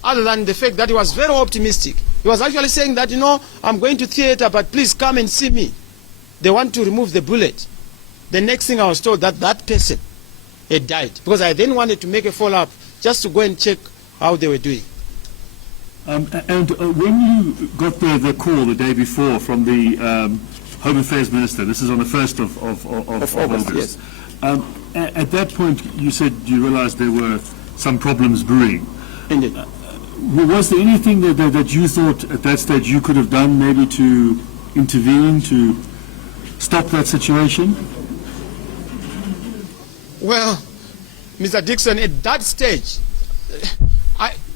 other than the fact that he was very optimistic. He was actually saying that, you know, I'm going to theater, but please come and see me. They want to remove the bullet. The next thing I was told that that person had died, because I then wanted to make a follow-up just to go and check how they were doing. When you got the call the day before from the Home Affairs Minister, this is on the 1st of August, yes. At that point you said you realized there were some problems brewing. Indeed. Was there anything that you thought at that stage you could have done maybe to intervene, to stop that situation? Well, Mr. Dixon, at that stage,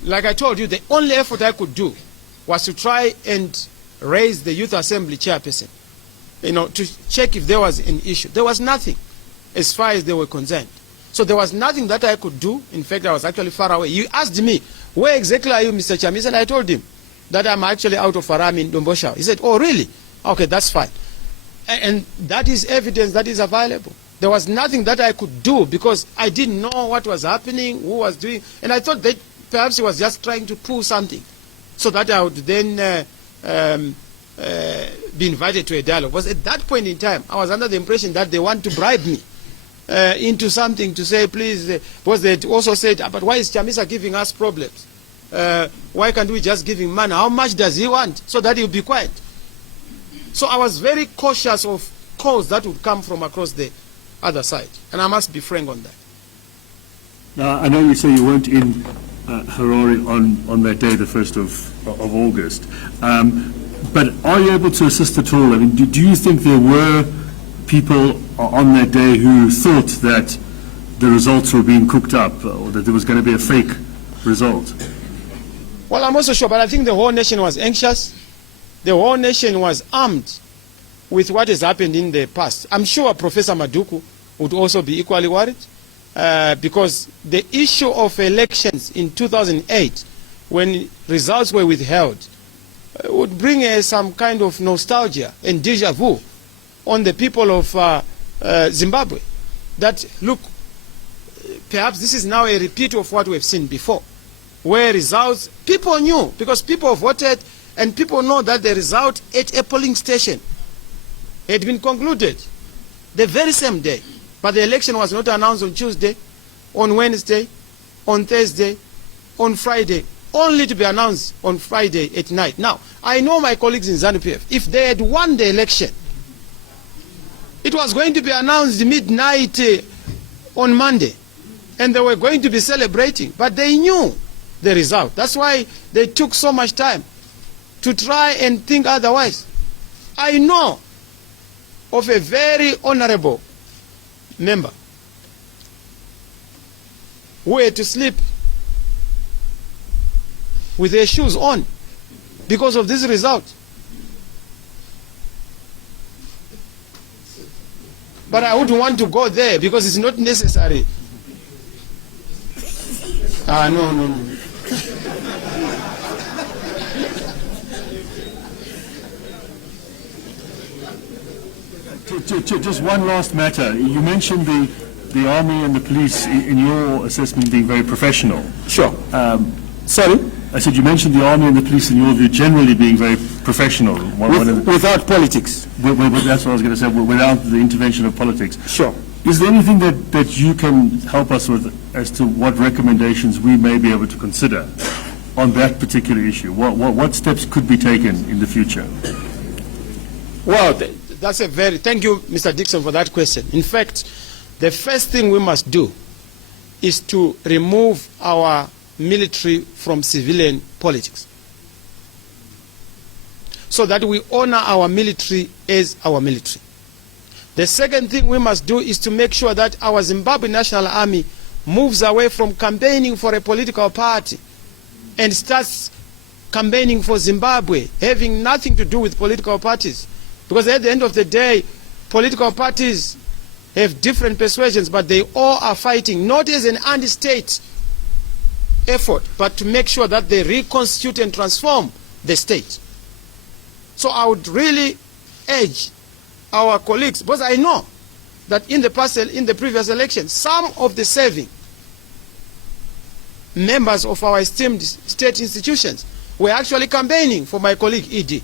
like I told you, the only effort I could do was to try and raise the Youth Assembly chairperson, you know, to check if there was an issue. There was nothing as far as they were concerned. So there was nothing that I could do. In fact, I was actually far away. You asked me, where exactly are you, Mr. Chamisa? And I told him that I'm actually out of Farami in Dombosha. He said, oh, really? Okay, that's fine. And that is evidence that is available. There was nothing that I could do because I didn't know what was happening, who was doing. And I thought that perhaps he was just trying to pull something so that I would then be invited to a dialogue. Because at that point in time, I was under the impression that they want to bribe me into something to say, please, because they also said, but why is Chamisa giving us problems? Why can't we just give him money? How much does he want so that he'll be quiet? So I was very cautious of calls that would come from across the other side. And I must be frank on that. Now, I know you say you weren't in Harare on that day, the 1st of August. But are you able to assist at all? I mean, do you think there were people on that day who thought that the results were being cooked up or that there was going to be a fake result? Well, I'm also sure, but I think the whole nation was anxious. The whole nation was armed with what has happened in the past. I'm sure Professor Maduku would also be equally worried because the issue of elections in 2008, when results were withheld, would bring some kind of nostalgia and deja vu on the people of Zimbabwe. That, look, perhaps this is now a repeat of what we've seen before, where results, people knew, because people voted and people know that the result at a polling station had been concluded the very same day. But the election was not announced on Tuesday, on Wednesday, on Thursday, on Friday, only to be announced on Friday at night. Now, I know my colleagues in Zanu-Pf, if they had won the election, it was going to be announced midnight on Monday, and they were going to be celebrating, but they knew the result. That's why they took so much time to try and think otherwise. I know of a very honorable member who had to sleep with their shoes on because of this result. But I wouldn't want to go there because it's not necessary. No. Just one last matter. You mentioned the army and the police, in your assessment, being very professional. Sure. Sorry? I said you mentioned the army and the police, in your view, generally being very professional. Without politics. That's what I was going to say, without the intervention of politics. Sure. Is there anything that you can help us with as to what recommendations we may be able to consider on that particular issue? What steps could be taken in the future? Well, that's a very, thank you, Mr. Dixon, for that question. In fact, the first thing we must do is to remove our military from civilian politics, so that we honor our military as our military. The second thing we must do is to make sure that our Zimbabwe National Army moves away from campaigning for a political party and starts campaigning for Zimbabwe, having nothing to do with political parties. Because at the end of the day, political parties have different persuasions, but they all are fighting, not as an anti-state effort, but to make sure that they reconstitute and transform the state. So I would really urge our colleagues, because I know that in the previous election, some of the serving members of our esteemed state institutions were actually campaigning for my colleague E.D.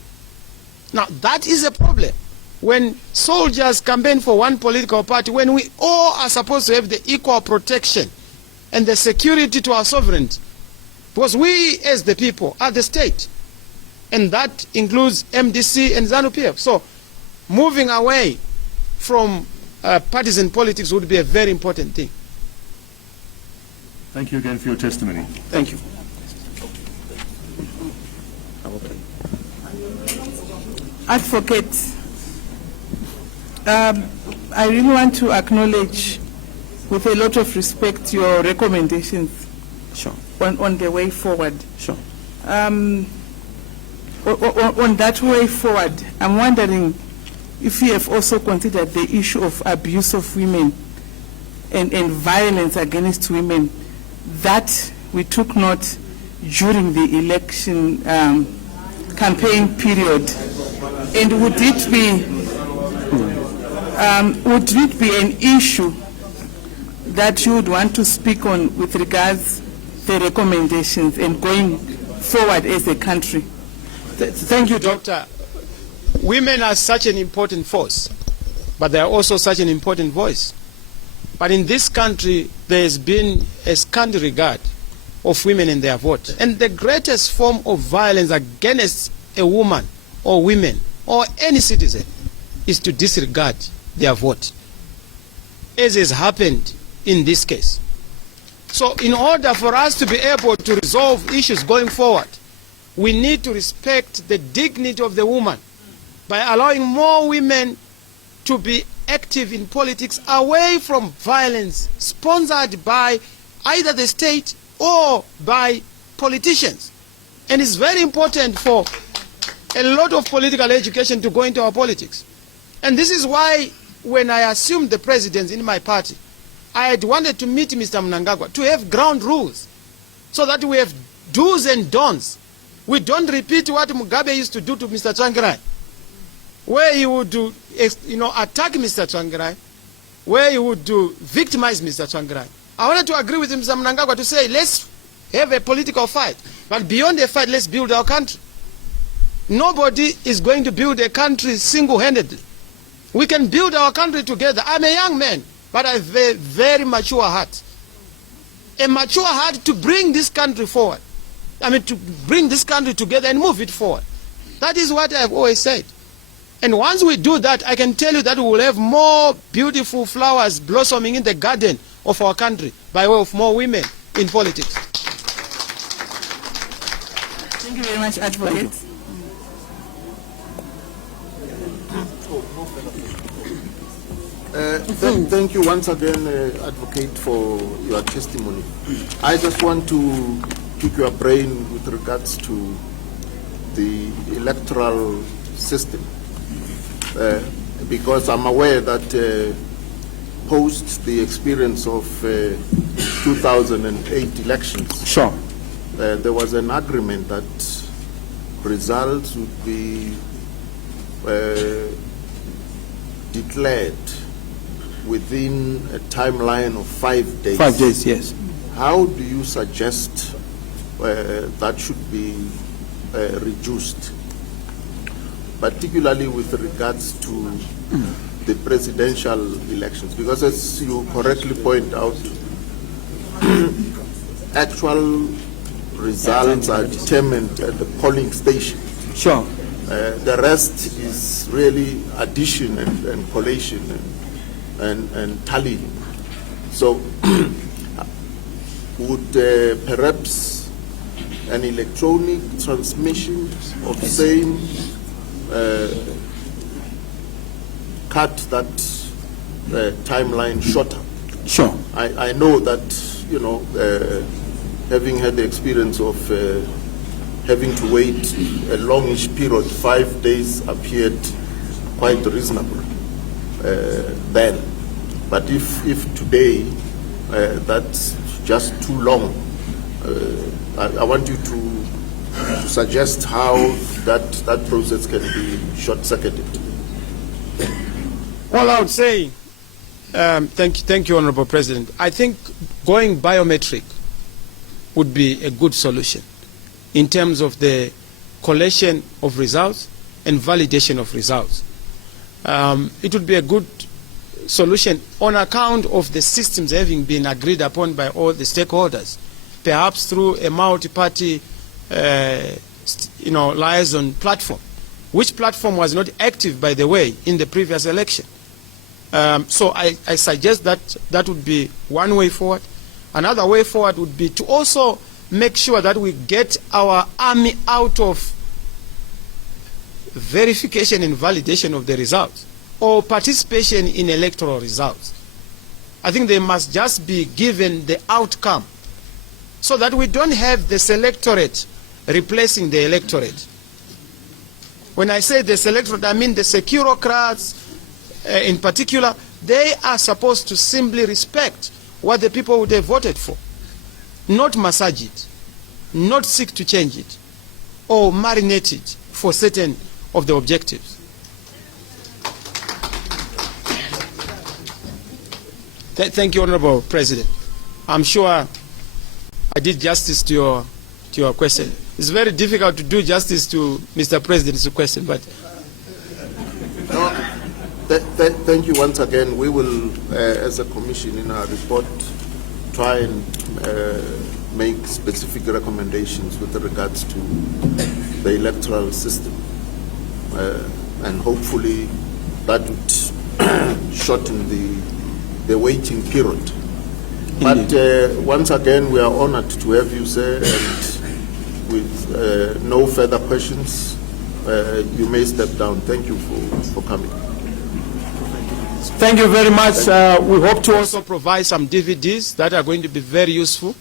Now, that is a problem. When soldiers campaign for one political party, when we all are supposed to have the equal protection and the security to our sovereignty, because we as the people are the state, and that includes MDC and Zanu-Pf. So moving away from partisan politics would be a very important thing. Thank you again for your testimony. Thank you. Advocate, I really want to acknowledge with a lot of respect your recommendations. Sure. On the way forward. Sure. On that way forward, I'm wondering if you have also considered the issue of abuse of women and violence against women that we took note during the election campaign period. And would it be an issue that you would want to speak on with regards to the recommendations and going forward as a country? Thank you, Doctor. Women are such an important force, but they are also such an important voice. But in this country, there has been a scant regard of women and their vote. And the greatest form of violence against a woman or women or any citizen is to disregard their vote, as has happened in this case. So in order for us to be able to resolve issues going forward, we need to respect the dignity of the woman by allowing more women to be active in politics away from violence sponsored by either the state or by politicians. And it's very important for a lot of political education to go into our politics. And this is why when I assumed the presidency in my party, I had wanted to meet Mr. Minagawa to have ground rules so that we have do's and don'ts. We don't repeat what Mugabe used to do to Mr. Tsvangirai, where he would do, attack Mr. Tsvangirai, where he would victimize Mr. Tsvangirai. I wanted to agree with Mr. Minagawa to say, let's have a political fight, but beyond the fight, let's build our country. Nobody is going to build a country single-handedly. We can build our country together. I'm a young man, but I have a very mature heart. A mature heart to bring this country forward. To bring this country together and move it forward. That is what I've always said. And once we do that, I can tell you that we will have more beautiful flowers blossoming in the garden of our country by way of more women in politics. Thank you very much, Advocate. Thank you once again, Advocate, for your testimony. I just want to pick your brain with regards to the electoral system, because I'm aware that post the experience of 2008 elections, Sure. There was an agreement that results would be declared within a timeline of 5 days. 5 days, yes. How do you suggest that should be reduced, particularly with regards to the presidential elections? Because as you correctly point out, actual results are determined at the polling station. Sure. The rest is really addition and collation and tallying. So would perhaps an electronic transmission of the same cut that timeline shorter? Sure. I know that, having had the experience of having to wait a longish period, 5 days appeared quite reasonable then. But if today that's just too long, I want you to suggest how that process can be short-circuited. Well, I would say, thank you, Honorable President. I think going biometric would be a good solution in terms of the collation of results and validation of results. It would be a good solution on account of the systems having been agreed upon by all the stakeholders, perhaps through a multi-party liaison platform, which platform was not active, by the way, in the previous election. So I suggest that would be one way forward. Another way forward would be to also make sure that we get our army out of verification and validation of the results or participation in electoral results. I think they must just be given the outcome so that we don't have the selectorate replacing the electorate. When I say the selectorate, I mean the securocrats in particular. They are supposed to simply respect what the people would have voted for, not massage it, not seek to change it, or marinate it for certain of the objectives. Thank you, Honorable President. I'm sure I did justice to your question. It's very difficult to do justice to Mr. President's question, but... Thank you once again. We will, as a commission in our report, try and make specific recommendations with regards to the electoral system. and hopefully that would shorten the waiting period. But once again, we are honored to have you, sir, and with no further questions, you may step down. Thank you for coming. Thank you very much. We hope to also provide some DVDs that are going to be very useful,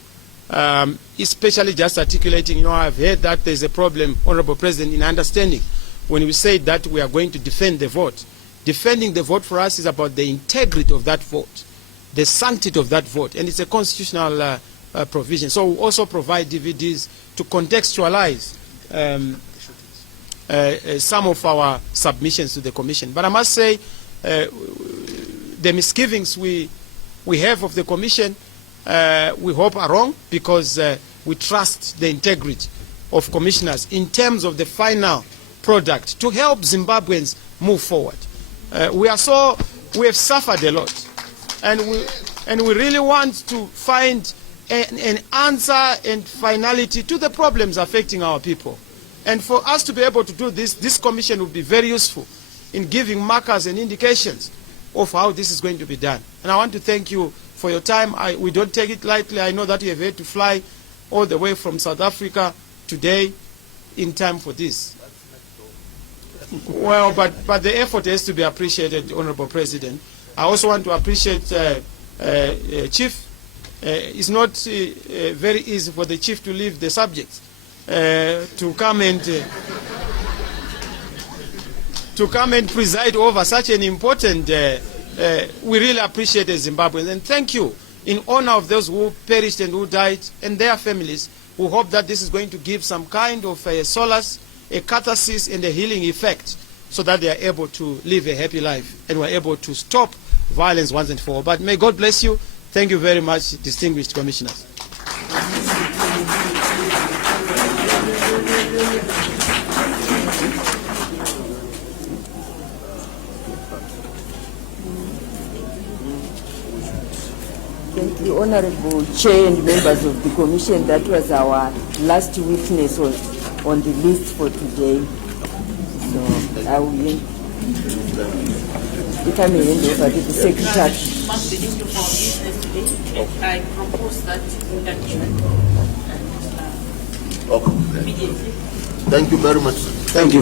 especially just articulating, I've heard that there's a problem, Honorable President, in understanding when we say that we are going to defend the vote. Defending the vote for us is about the integrity of that vote, the sanctity of that vote, and it's a constitutional provision. So we also provide DVDs to contextualize some of our submissions to the Commission. But I must say, the misgivings we have of the Commission, we hope are wrong, because we trust the integrity of commissioners in terms of the final product to help Zimbabweans move forward. We have suffered a lot, and we really want to find an answer and finality to the problems affecting our people. And for us to be able to do this, this commission will be very useful in giving markers and indications of how this is going to be done. And I want to thank you for your time. We don't take it lightly. I know that you have had to fly all the way from South Africa today in time for this. Well, but the effort has to be appreciated, Honorable President. I also want to appreciate Chief. It's not very easy for the Chief to leave the subject to come and preside over such an important. We really appreciate the Zimbabweans, and thank you in honor of those who perished and who died and their families. We hope that this is going to give some kind of a solace, a catharsis, and a healing effect, so that they are able to live a happy life and we're able to stop violence once and for all. But may God bless you. Thank you very much, distinguished commissioners. Thank you, Honorable Chair and members of the Commission. That was our last witness on the list for today. So I will, if I may hand over to the Secretary. I propose that Okay. immediately. Thank you very much. Thank you.